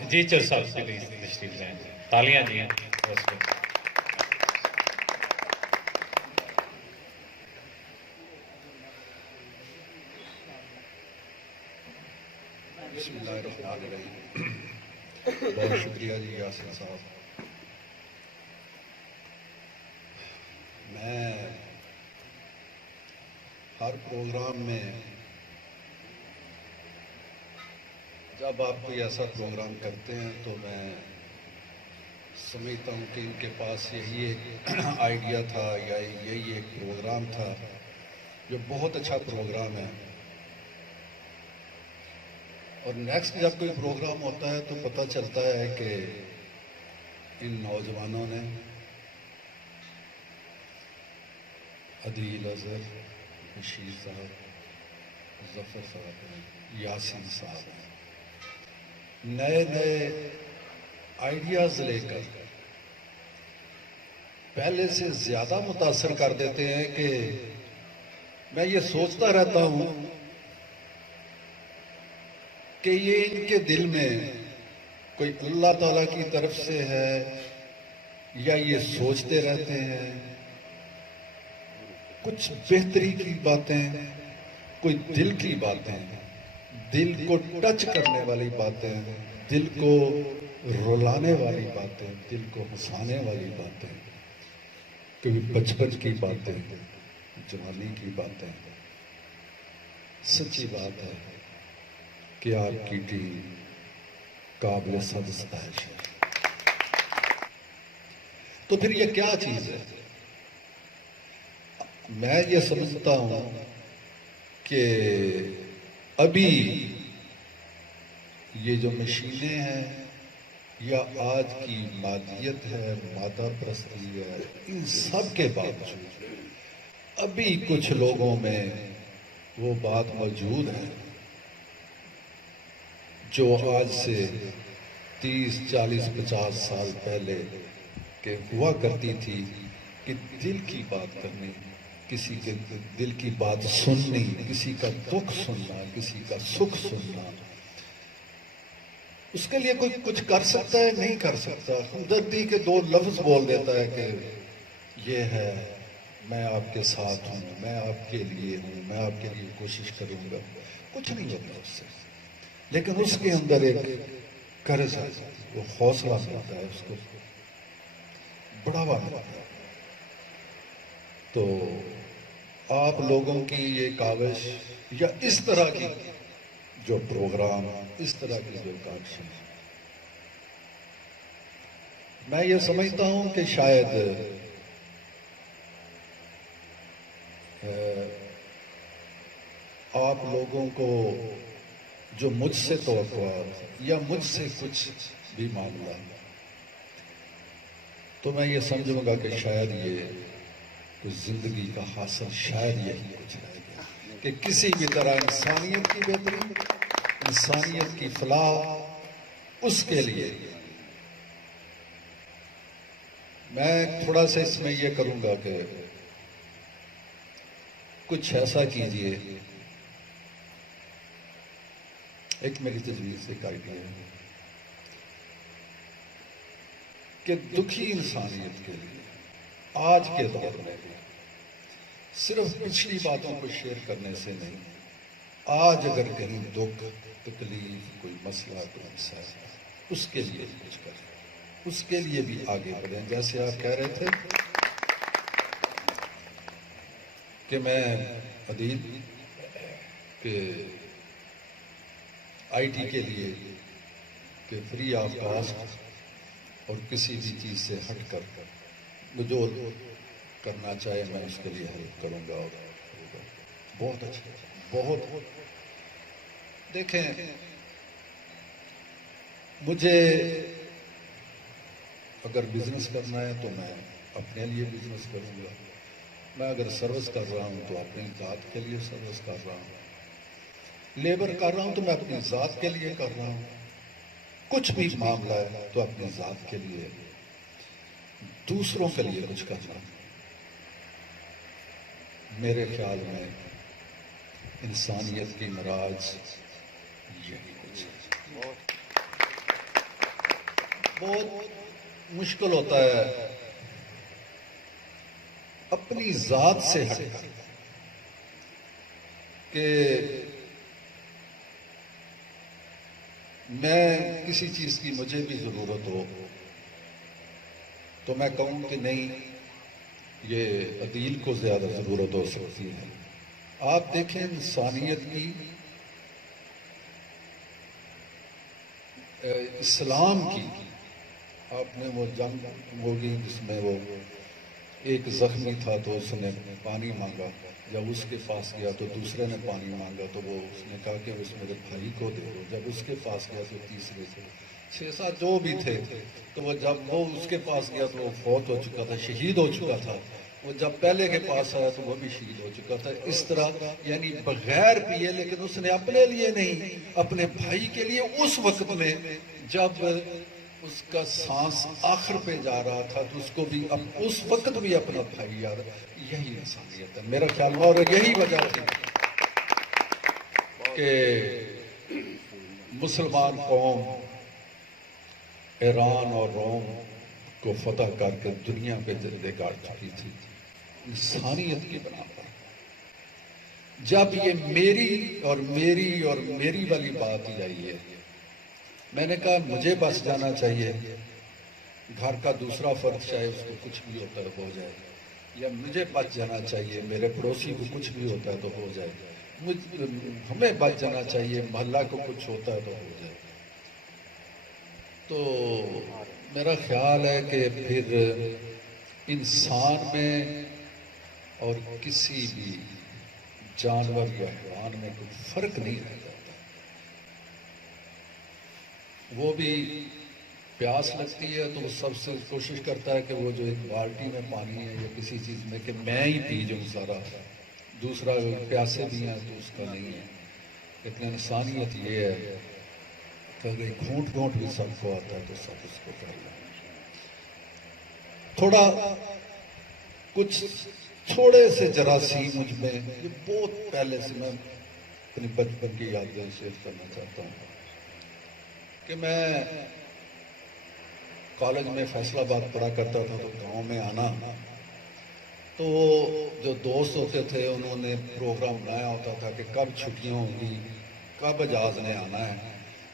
جی چل صاحب سے بھی تشریف لائیں، تالیاں دی ہیں بسم اللہ الرحمن الرحیم۔ بہت شکریہ جی یاسر صاحب۔ میں ہر پروگرام میں جب آپ کوئی ایسا پروگرام کرتے ہیں تو میں سمجھتا ہوں کہ ان کے پاس یہی ایک آئیڈیا تھا یا یہی ایک پروگرام تھا جو بہت اچھا پروگرام ہے، اور نیکسٹ جب کوئی پروگرام ہوتا ہے تو پتہ چلتا ہے کہ ان نوجوانوں نے عدیل اظہر، بشیر صاحب، ظفر صاحب، یاسین صاحب نئے نئے آئیڈیاز لے کر پہلے سے زیادہ متاثر کر دیتے ہیں کہ میں یہ سوچتا رہتا ہوں کہ یہ ان کے دل میں کوئی اللہ تعالیٰ کی طرف سے ہے یا یہ سوچتے رہتے ہیں کچھ بہتری کی باتیں، کوئی دل کی باتیں، دل کو ٹچ کرنے والی باتیں، دل کو رلانے والی باتیں، دل کو ہنسانے والی باتیں، کبھی بچپن کی باتیں، جوانی کی باتیں۔ سچی بات ہے کہ آپ کی ٹیم قابل ستائش ہے۔ تو پھر یہ کیا چیز ہے؟ میں یہ سمجھتا ہوں کہ ابھی یہ جو مشینیں ہیں یا آج کی مادیت ہے، مادہ پرستی ہے، ان سب کے باوجود ابھی کچھ لوگوں میں وہ بات موجود ہے جو آج سے 30، 40، 50 سال پہلے کہ ہوا کرتی تھی کہ دل کی بات کرنی، کسی کے دل کی بات سننی، کسی کا دکھ سننا، کسی کا سکھ سننا، اس کے لیے کوئی کچھ کر سکتا ہے نہیں کر سکتا، ہمدردی کے 2 لفظ بول دیتا ہے کہ یہ ہے، میں آپ کے ساتھ ہوں، میں آپ کے لیے ہوں، میں آپ کے لیے کوشش کروں گا، کچھ نہیں ہوتا اس سے، لیکن اس کے اندر ایک قرض ہے، وہ حوصلہ ملتا ہے، اس کو بڑھاوا ملتا ہے۔ تو آپ لوگوں کی یہ کاوش یا اس طرح کی جو پروگرام، اس طرح کی جو کاوشیں میں یہ سمجھتا ہوں کہ شاید آپ لوگوں کو جو مجھ سے توقعات یا مجھ سے کچھ بھی معاملہ تو میں یہ سمجھوں گا کہ شاید یہ کچھ زندگی کا حاصل شاید یہی کچھ رہ گیا کہ کسی بھی طرح انسانیت کی بہتری، انسانیت کی فلاح، اس کے لیے میں تھوڑا سا اس میں یہ کروں گا کہ کچھ ایسا کیجئے، ایک میری تجویز ایک آئیڈیا ہے کہ دکھی انسانیت کے لیے آج کے دور میں صرف پچھلی باتوں کو شیئر کرنے سے نہیں، آج اگر کہیں دکھ، تکلیف، کوئی مسئلہ، کوئی مسائل، اس کے لیے کچھ کریں، اس کے لیے بھی آگے بڑھیں۔ جیسے آپ کہہ رہے تھے کہ میں عدیل کہ آئی ٹی کے لیے کہ فری آف کاسٹ اور کسی بھی چیز سے ہٹ کر جو کرنا چاہے میں اس کے لیے ہیلپ کروں گا اور بہت اچھا، بہت دیکھیں مجھے اگر بزنس کرنا ہے تو میں اپنے لیے بزنس کروں گا، میں اگر سروس کر رہا ہوں تو اپنی ذات کے لیے سروس کر رہا ہوں، لیبر کر رہا ہوں تو میں اپنی ذات کے لیے کر رہا ہوں، کچھ بھی معاملہ ہے تو اپنی ذات کے لیے، دوسروں کے لیے کچھ کرنا۔ میرے خیال میں انسانیت کی معراج یہی کچھ ہے۔ بہت مشکل ہوتا ہے اپنی ذات سے ہٹ کر کہ میں کسی چیز کی مجھے بھی ضرورت ہو تو میں کہوں کہ نہیں یہ عدیل کو زیادہ ضرورت ہو سکتی ہے۔ آپ دیکھیں انسانیت کی، اسلام کی، آپ نے وہ جنگ ہوگی جس میں وہ ایک زخمی تھا تو اس نے پانی مانگا، جب اس کے پاس گیا تو دوسرے نے پانی مانگا تو وہ اس نے کہا کہ اس میرے بھائی کو دے دو، جب اس کے پاس گیا تو تیسرے سے 6-7 جو بھی تھے تو وہ جب وہ اس کے پاس گیا تو وہ فوت ہو چکا تھا، شہید ہو چکا تھا، وہ جب پہلے کے پاس آیا تو وہ بھی شہید ہو چکا تھا۔ اس طرح یعنی بغیر پیے، لیکن اس نے اپنے لیے نہیں اپنے بھائی کے لیے اس وقت میں جب اس کا سانس آخر پہ جا رہا تھا تو اس کو بھی اس وقت بھی اپنا بھائی یاد، یہی انسانیت ہے میرا خیال میں، اور یہی وجہ تھی کہ مسلمان قوم ایران اور روم کو فتح کر کے دنیا پہ جلدے گاڑ چکی تھی انسانیت کی بنا پر۔ جب یہ میری اور میری اور میری والی بات ہی آئی ہے، میں نے کہا مجھے بس جانا چاہیے، گھر کا دوسرا فرد چاہے اس کو کچھ بھی ہوتا ہے ہو جائے، یا مجھے بچ جانا چاہیے میرے پڑوسی کو کچھ بھی ہوتا ہے تو ہو جائے، ہمیں بچ جانا چاہیے محلہ کو کچھ ہوتا ہے تو ہو جائے۔ تو میرا خیال ہے کہ پھر انسان میں اور کسی بھی جانور یا حیوان میں کوئی فرق نہیں رہ جاتا۔ وہ بھی پیاس لگتی ہے تو وہ سب سے کوشش کرتا ہے کہ وہ جو ایک بالٹی میں پانی ہے یا کسی چیز میں کہ میں ہی پی جاؤں سارا، دوسرا پیاسے بھی ہیں تو اس کا نہیں ہے۔ لیکن انسانیت یہ ہے کہ اگر گھونٹ گھونٹ بھی سب کو آتا ہے تو سب اس کو کرنا۔ تھوڑا کچھ تھوڑے سے جراثیم مجھ میں، یہ بہت پہلے سے میں اپنی بچپن کی یادیں شیئر کرنا چاہتا ہوں کہ میں کالج میں فیصل آباد پڑھا کرتا تھا تو گاؤں میں آنا تو جو دوست ہوتے تھے انہوں نے پروگرام بنایا ہوتا تھا کہ کب چھٹیاں ہوں گی، کب اجاز نے آنا ہے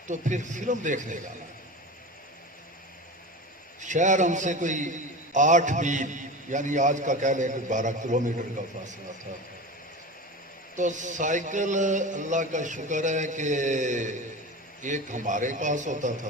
تو پھر فلم دیکھنے جانا ہے۔ شہر ہم سے کوئی 8 میل یعنی آج کا کہہ لیں کہ 12 کلومیٹر کا فاصلہ تھا، تو سائیکل اللہ کا شکر ہے کہ ایک ہمارے پاس ہوتا تھا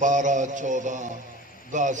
12, 14, 10,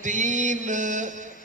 3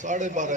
12:30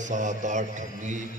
7-8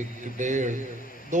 1.5-2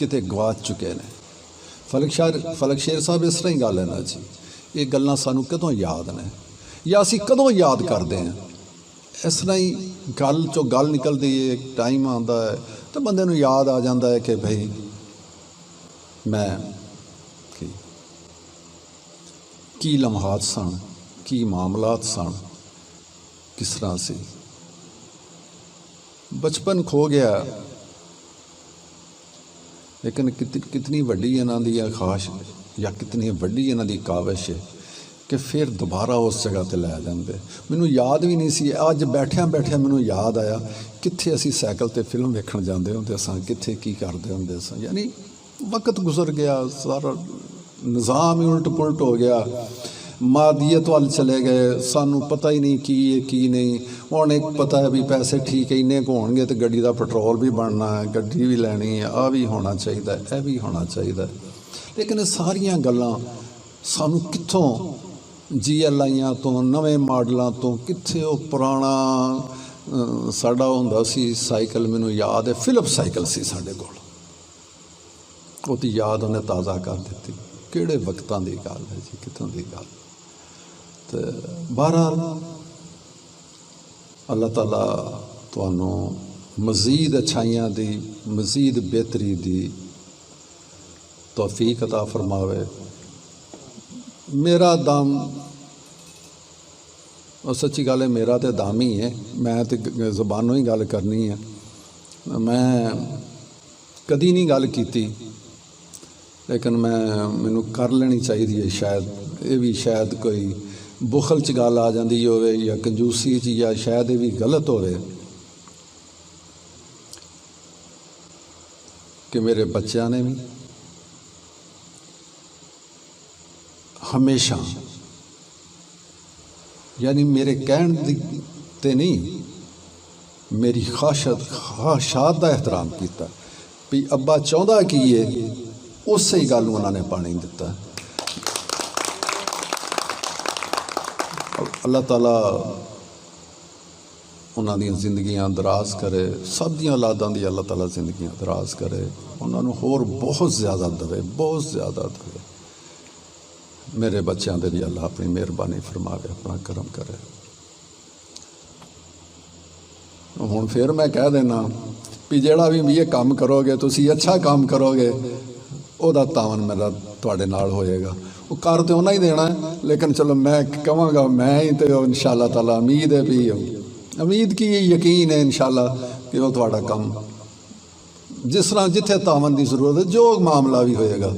ਕਿਤੇ ਗਵਾਚ ਚੁੱਕੇ ਨੇ। ਫਲਕ ਸ਼ੇਰ ਸਾਹਿਬ ਇਸ ਤਰ੍ਹਾਂ ਹੀ ਗੱਲ ਹੈ ਨਾ ਜੀ, ਇਹ ਗੱਲਾਂ ਸਾਨੂੰ ਕਦੋਂ ਯਾਦ ਨੇ ਜਾਂ ਅਸੀਂ ਕਦੋਂ ਯਾਦ ਕਰਦੇ ਹਾਂ। ਇਸ ਤਰ੍ਹਾਂ ਹੀ ਗੱਲ 'ਚੋਂ ਗੱਲ ਨਿਕਲਦੀ ਹੈ, ਇੱਕ ਟਾਈਮ ਆਉਂਦਾ ਹੈ ਤਾਂ ਬੰਦੇ ਨੂੰ ਯਾਦ ਆ ਜਾਂਦਾ ਹੈ ਕਿ ਭਾਈ ਮੈਂ ਕੀ ਲਮਹਾਤ ਸਨ, ਕੀ ਮਾਮਲਾਤ ਸਨ, ਕਿਸ ਤਰ੍ਹਾਂ ਸੀ। ਬਚਪਨ ਖੋ ਗਿਆ, ਲੇਕਿਨ ਕਿਤਨੀ ਵੱਡੀ ਇਹਨਾਂ ਦੀ ਖਾਸ਼ ਜਾਂ ਕਿਤਨੀ ਵੱਡੀ ਇਹਨਾਂ ਦੀ ਕਾਵਿਸ਼ ਹੈ ਕਿ ਫਿਰ ਦੁਬਾਰਾ ਉਸ ਜਗ੍ਹਾ 'ਤੇ ਲੈ ਜਾਂਦੇ। ਮੈਨੂੰ ਯਾਦ ਵੀ ਨਹੀਂ ਸੀ, ਅੱਜ ਬੈਠਿਆਂ ਮੈਨੂੰ ਯਾਦ ਆਇਆ ਕਿੱਥੇ ਅਸੀਂ ਸਾਈਕਲ 'ਤੇ ਫਿਲਮ ਵੇਖਣ ਜਾਂਦੇ ਹੁੰਦੇ ਸਾਂ, ਕਿੱਥੇ ਕੀ ਕਰਦੇ ਹੁੰਦੇ ਸਾਂ। ਯਾਨੀ ਵਕਤ ਗੁਜ਼ਰ ਗਿਆ, ਸਾਰਾ ਨਿਜ਼ਾਮ ਹੀ ਉਲਟ ਪੁਲਟ ਹੋ ਗਿਆ, ਮਾਦੀਅਤ ਵੱਲ ਚਲੇ ਗਏ, ਸਾਨੂੰ ਪਤਾ ਹੀ ਨਹੀਂ ਕੀ ਹੈ ਕੀ ਨਹੀਂ। ਹੁਣ ਇੱਕ ਪਤਾ ਹੈ ਵੀ ਪੈਸੇ ਠੀਕ ਇੰਨੇ ਕੁ ਹੋਣਗੇ ਤਾਂ ਗੱਡੀ ਦਾ ਪੈਟਰੋਲ ਵੀ ਬਣਨਾ ਹੈ, ਗੱਡੀ ਵੀ ਲੈਣੀ ਹੈ, ਆਹ ਵੀ ਹੋਣਾ ਚਾਹੀਦਾ, ਇਹ ਵੀ ਹੋਣਾ ਚਾਹੀਦਾ। ਲੇਕਿਨ ਇਹ ਸਾਰੀਆਂ ਗੱਲਾਂ ਸਾਨੂੰ ਕਿੱਥੋਂ GLIਆਂ ਤੋਂ, ਨਵੇਂ ਮਾਡਲਾਂ ਤੋਂ, ਕਿੱਥੇ ਉਹ ਪੁਰਾਣਾ ਸਾਡਾ ਹੁੰਦਾ ਸੀ ਸਾਈਕਲ, ਮੈਨੂੰ ਯਾਦ ਹੈ ਫਿਲਿਪ ਸਾਈਕਲ ਸੀ ਸਾਡੇ ਕੋਲ, ਉਹਦੀ ਯਾਦ ਉਹਨੇ ਤਾਜ਼ਾ ਕਰ ਦਿੱਤੀ। ਕਿਹੜੇ ਵਕਤਾਂ ਦੀ ਗੱਲ ਹੈ ਜੀ, ਕਿੱਥੋਂ ਦੀ ਗੱਲ। ਤੇ ਬਹਰਹਾਲ ਅੱਲਾਹ ਤਾਲਾ ਤੁਹਾਨੂੰ ਮਜ਼ੀਦ ਅੱਛਾਈਆਂ ਦੀ, ਮਜ਼ੀਦ ਬਿਹਤਰੀ ਦੀ ਤੌਫੀਕ ਅਤਾ ਫਰਮਾਵੇ। ਮੇਰਾ ਦਮ, ਉਹ ਸੱਚੀ ਗੱਲ ਹੈ, ਮੇਰਾ ਤਾਂ ਦਮ ਹੀ ਹੈ, ਮੈਂ ਤਾਂ ਜ਼ਬਾਨੋਂ ਹੀ ਗੱਲ ਕਰਨੀ ਹੈ। ਮੈਂ ਕਦੀ ਨਹੀਂ ਗੱਲ ਕੀਤੀ, ਲੇਕਿਨ ਮੈਨੂੰ ਕਰ ਲੈਣੀ ਚਾਹੀਦੀ ਹੈ। ਸ਼ਾਇਦ ਇਹ ਵੀ ਸ਼ਾਇਦ ਕੋਈ ਬੁਖਲ 'ਚ ਗੱਲ ਆ ਜਾਂਦੀ ਹੋਵੇ ਜਾਂ ਕੰਜੂਸੀ 'ਚ, ਜਾਂ ਸ਼ਾਇਦ ਇਹ ਵੀ ਗਲਤ ਹੋਵੇ ਕਿ ਮੇਰੇ ਬੱਚਿਆਂ ਨੇ ਵੀ ਹਮੇਸ਼ਾ, ਯਾਨੀ ਮੇਰੇ ਕਹਿਣ ਦੀ ਤੇ ਨਹੀਂ, ਮੇਰੀ ਖਾਸ਼ਾਤ ਦਾ ਇਹਤਰਾਮ ਕੀਤਾ ਵੀ ਅੱਬਾ ਚਾਹੁੰਦਾ ਕੀ ਹੈ, ਉਸੇ ਹੀ ਗੱਲ ਨੂੰ ਉਹਨਾਂ ਨੇ ਪਾਣੀ ਦਿੱਤਾ। ਅੱਲਾਹ ਤਾਲਾ ਉਹਨਾਂ ਦੀਆਂ ਜ਼ਿੰਦਗੀਆਂ ਦਰਾਜ਼ ਕਰੇ, ਸਭ ਦੀਆਂ ਔਲਾਦਾਂ ਦੀ ਅੱਲਾਹ ਤਾਲਾ ਜ਼ਿੰਦਗੀਆਂ ਦਰਾਜ਼ ਕਰੇ, ਉਹਨਾਂ ਨੂੰ ਹੋਰ ਬਹੁਤ ਜ਼ਿਆਦਾ ਦੇਵੇ, ਬਹੁਤ ਜ਼ਿਆਦਾ ਦੇਵੇ। ਮੇਰੇ ਬੱਚਿਆਂ ਦੇ ਵੀ ਅੱਲਾਹ ਆਪਣੀ ਮਿਹਰਬਾਨੀ ਫਰਮਾਵੇ, ਆਪਣਾ ਕਰਮ ਕਰੇ। ਹੁਣ ਫਿਰ ਮੈਂ ਕਹਿ ਦੇਣਾ ਵੀ ਜਿਹੜਾ ਵੀ ਇਹ ਕੰਮ ਕਰੋਗੇ, ਤੁਸੀਂ ਅੱਛਾ ਕੰਮ ਕਰੋਗੇ, ਉਹਦਾ ਤਾਵਨ ਮੇਰਾ ਤੁਹਾਡੇ ਨਾਲ ਹੋਏਗਾ। ਉਹ ਕਰ ਤੇ ਉਹਨਾਂ ਹੀ ਦੇਣਾ, ਲੇਕਿਨ ਚਲੋ ਮੈਂ ਕਹਾਂਗਾ ਮੈਂ ਹੀ, ਤੇ ਇਨਸ਼ਾ ਅੱਲਾਹ ਤਾਲਾ ਉਮੀਦ ਹੈ ਵੀ, ਉਮੀਦ ਕੀ ਯਕੀਨ ਹੈ ਇਨਸ਼ਾ ਅੱਲਾਹ ਕਿ ਉਹ ਤੁਹਾਡਾ ਕੰਮ ਜਿਸ ਤਰ੍ਹਾਂ ਜਿੱਥੇ ਤਾਵਨ ਦੀ ਜ਼ਰੂਰਤ ਹੈ, ਜੋ ਮਾਮਲਾ ਵੀ ਹੋਏਗਾ।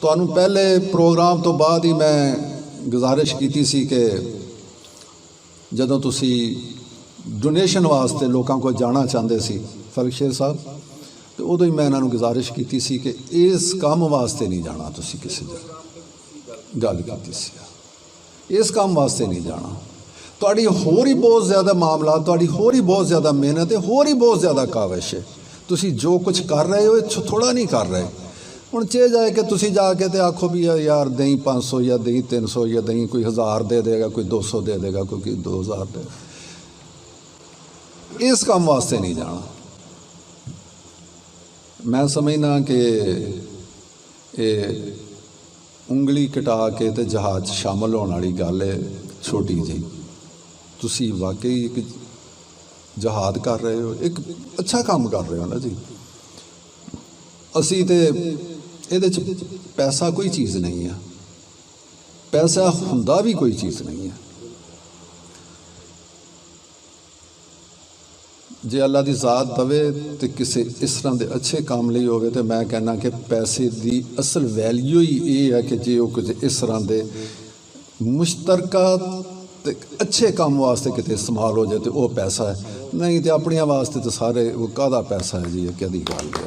ਤੁਹਾਨੂੰ ਪਹਿਲੇ ਪ੍ਰੋਗਰਾਮ ਤੋਂ ਬਾਅਦ ਹੀ ਮੈਂ ਗੁਜ਼ਾਰਿਸ਼ ਕੀਤੀ ਸੀ ਕਿ ਜਦੋਂ ਤੁਸੀਂ ਡੋਨੇਸ਼ਨ ਵਾਸਤੇ ਲੋਕਾਂ ਕੋਲ ਜਾਣਾ ਚਾਹੁੰਦੇ ਸੀ ਫਲਕ ਸ਼ੇਰ ਸਾਹਿਬ, ਤੇ ਉਦੋਂ ਹੀ ਮੈਂ ਇਹਨਾਂ ਨੂੰ ਗੁਜ਼ਾਰਿਸ਼ ਕੀਤੀ ਸੀ ਕਿ ਇਸ ਕੰਮ ਵਾਸਤੇ ਨਹੀਂ ਜਾਣਾ, ਤੁਸੀਂ ਕਿਸੇ ਜਗ੍ਹਾ ਗੱਲ ਕੀਤੀ ਸੀ, ਇਸ ਕੰਮ ਵਾਸਤੇ ਨਹੀਂ ਜਾਣਾ। ਤੁਹਾਡੀ ਹੋਰ ਹੀ ਬਹੁਤ ਜ਼ਿਆਦਾ ਮਾਮਲਾ, ਤੁਹਾਡੀ ਹੋਰ ਹੀ ਬਹੁਤ ਜ਼ਿਆਦਾ ਮਿਹਨਤ ਹੈ, ਹੋਰ ਹੀ ਬਹੁਤ ਜ਼ਿਆਦਾ ਕਾਵਿਸ਼ ਹੈ। ਤੁਸੀਂ ਜੋ ਕੁਝ ਕਰ ਰਹੇ ਹੋ ਇਹ ਥੋੜ੍ਹਾ ਨਹੀਂ ਕਰ ਰਹੇ। ਹੁਣ ਚਾਹੇ ਜਾਏ ਕਿ ਤੁਸੀਂ ਜਾ ਕੇ ਤੇ ਆਖੋ ਵੀ ਯਾਰ ਦਹੀਂ 500 ਜਾਂ ਦਹੀਂ 300 ਜਾਂ ਦਹੀਂ ਕੋਈ 1000 ਦੇ ਦੇਗਾ, ਕੋਈ 200 ਦੇ ਦੇਗਾ, ਕੋਈ 2000 ਦੇ। ਇਸ ਕੰਮ ਵਾਸਤੇ ਨਹੀਂ ਜਾਣਾ। ਮੈਂ ਸਮਝਦਾ ਕਿ ਇਹ ਉਂਗਲੀ ਕਟਾ ਕੇ ਤੇ ਜਹਾਜ਼ 'ਚ ਸ਼ਾਮਲ ਹੋਣ ਵਾਲੀ ਗੱਲ ਹੈ, ਛੋਟੀ ਜਿਹੀ। ਤੁਸੀਂ ਵਾਕਈ ਇੱਕ ਜਹਾਦ ਕਰ ਰਹੇ ਹੋ, ਇੱਕ ਅੱਛਾ ਕੰਮ ਕਰ ਰਹੇ ਹੋ ਨਾ ਜੀ। ਅਸੀਂ ਤੇ ਇਹਦੇ 'ਚ ਪੈਸਾ ਕੋਈ ਚੀਜ਼ ਨਹੀਂ ਹੈ, ਪੈਸਾ ਹੁੰਦਾ ਵੀ ਕੋਈ ਚੀਜ਼ ਨਹੀਂ ਹੈ। ਜੇ ਅੱਲਾ ਦੀ ਜ਼ਾਤ ਦਵੇ ਤੇ ਕਿਸੇ ਇਸ ਤਰ੍ਹਾਂ ਦੇ ਅੱਛੇ ਕੰਮ ਲਈ ਹੋਵੇ, ਤੇ ਮੈਂ ਕਹਿਣਾ ਕਿ ਪੈਸੇ ਦੀ ਅਸਲ ਵੈਲਿਊ ਹੀ ਇਹ ਹੈ ਕਿ ਜੇ ਉਹ ਕੁਝ ਇਸ ਤਰ੍ਹਾਂ ਦੇ ਮੁਸ਼ਤਰਕਾ ਤੇ ਅੱਛੇ ਕੰਮ ਵਾਸਤੇ ਕਿਤੇ ਇਸਤੇਮਾਲ ਹੋ ਜਾਏ ਤੇ ਉਹ ਪੈਸਾ ਹੈ, ਨਹੀਂ ਤੇ ਆਪਣੀਆਂ ਵਾਸਤੇ ਤਾਂ ਸਾਰੇ ਉਹ ਕਾਹਦਾ ਪੈਸਾ ਹੈ ਜੀ, ਇਹ ਕਿਹਦੀ ਗੱਲ ਹੈ।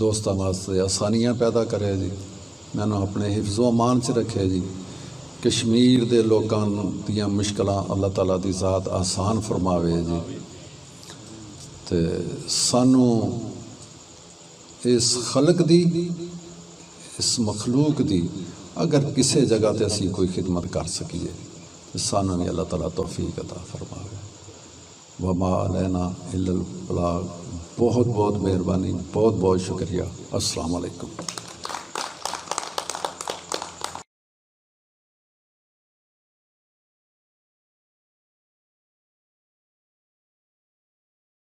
دوستاں واسطے آسانیاں پیدا کرے جی، مینوں اپنے حفظ و امان چ رکھے جی، کشمیر دے لوکاں دیاں مشکلاں اللہ تعالیٰ دی ذات آسان فرماوے جی، تے سانوں اس خلق دی، اس مخلوق دی اگر کسی جگہ تے اسی کوئی خدمت کر سکیے سانوں بھی اللہ تعالیٰ توفیق عطا فرماوے۔ وما علینا الا البلاغ۔ بہت بہت مہربانی، بہت بہت شکریہ۔ السلام علیکم۔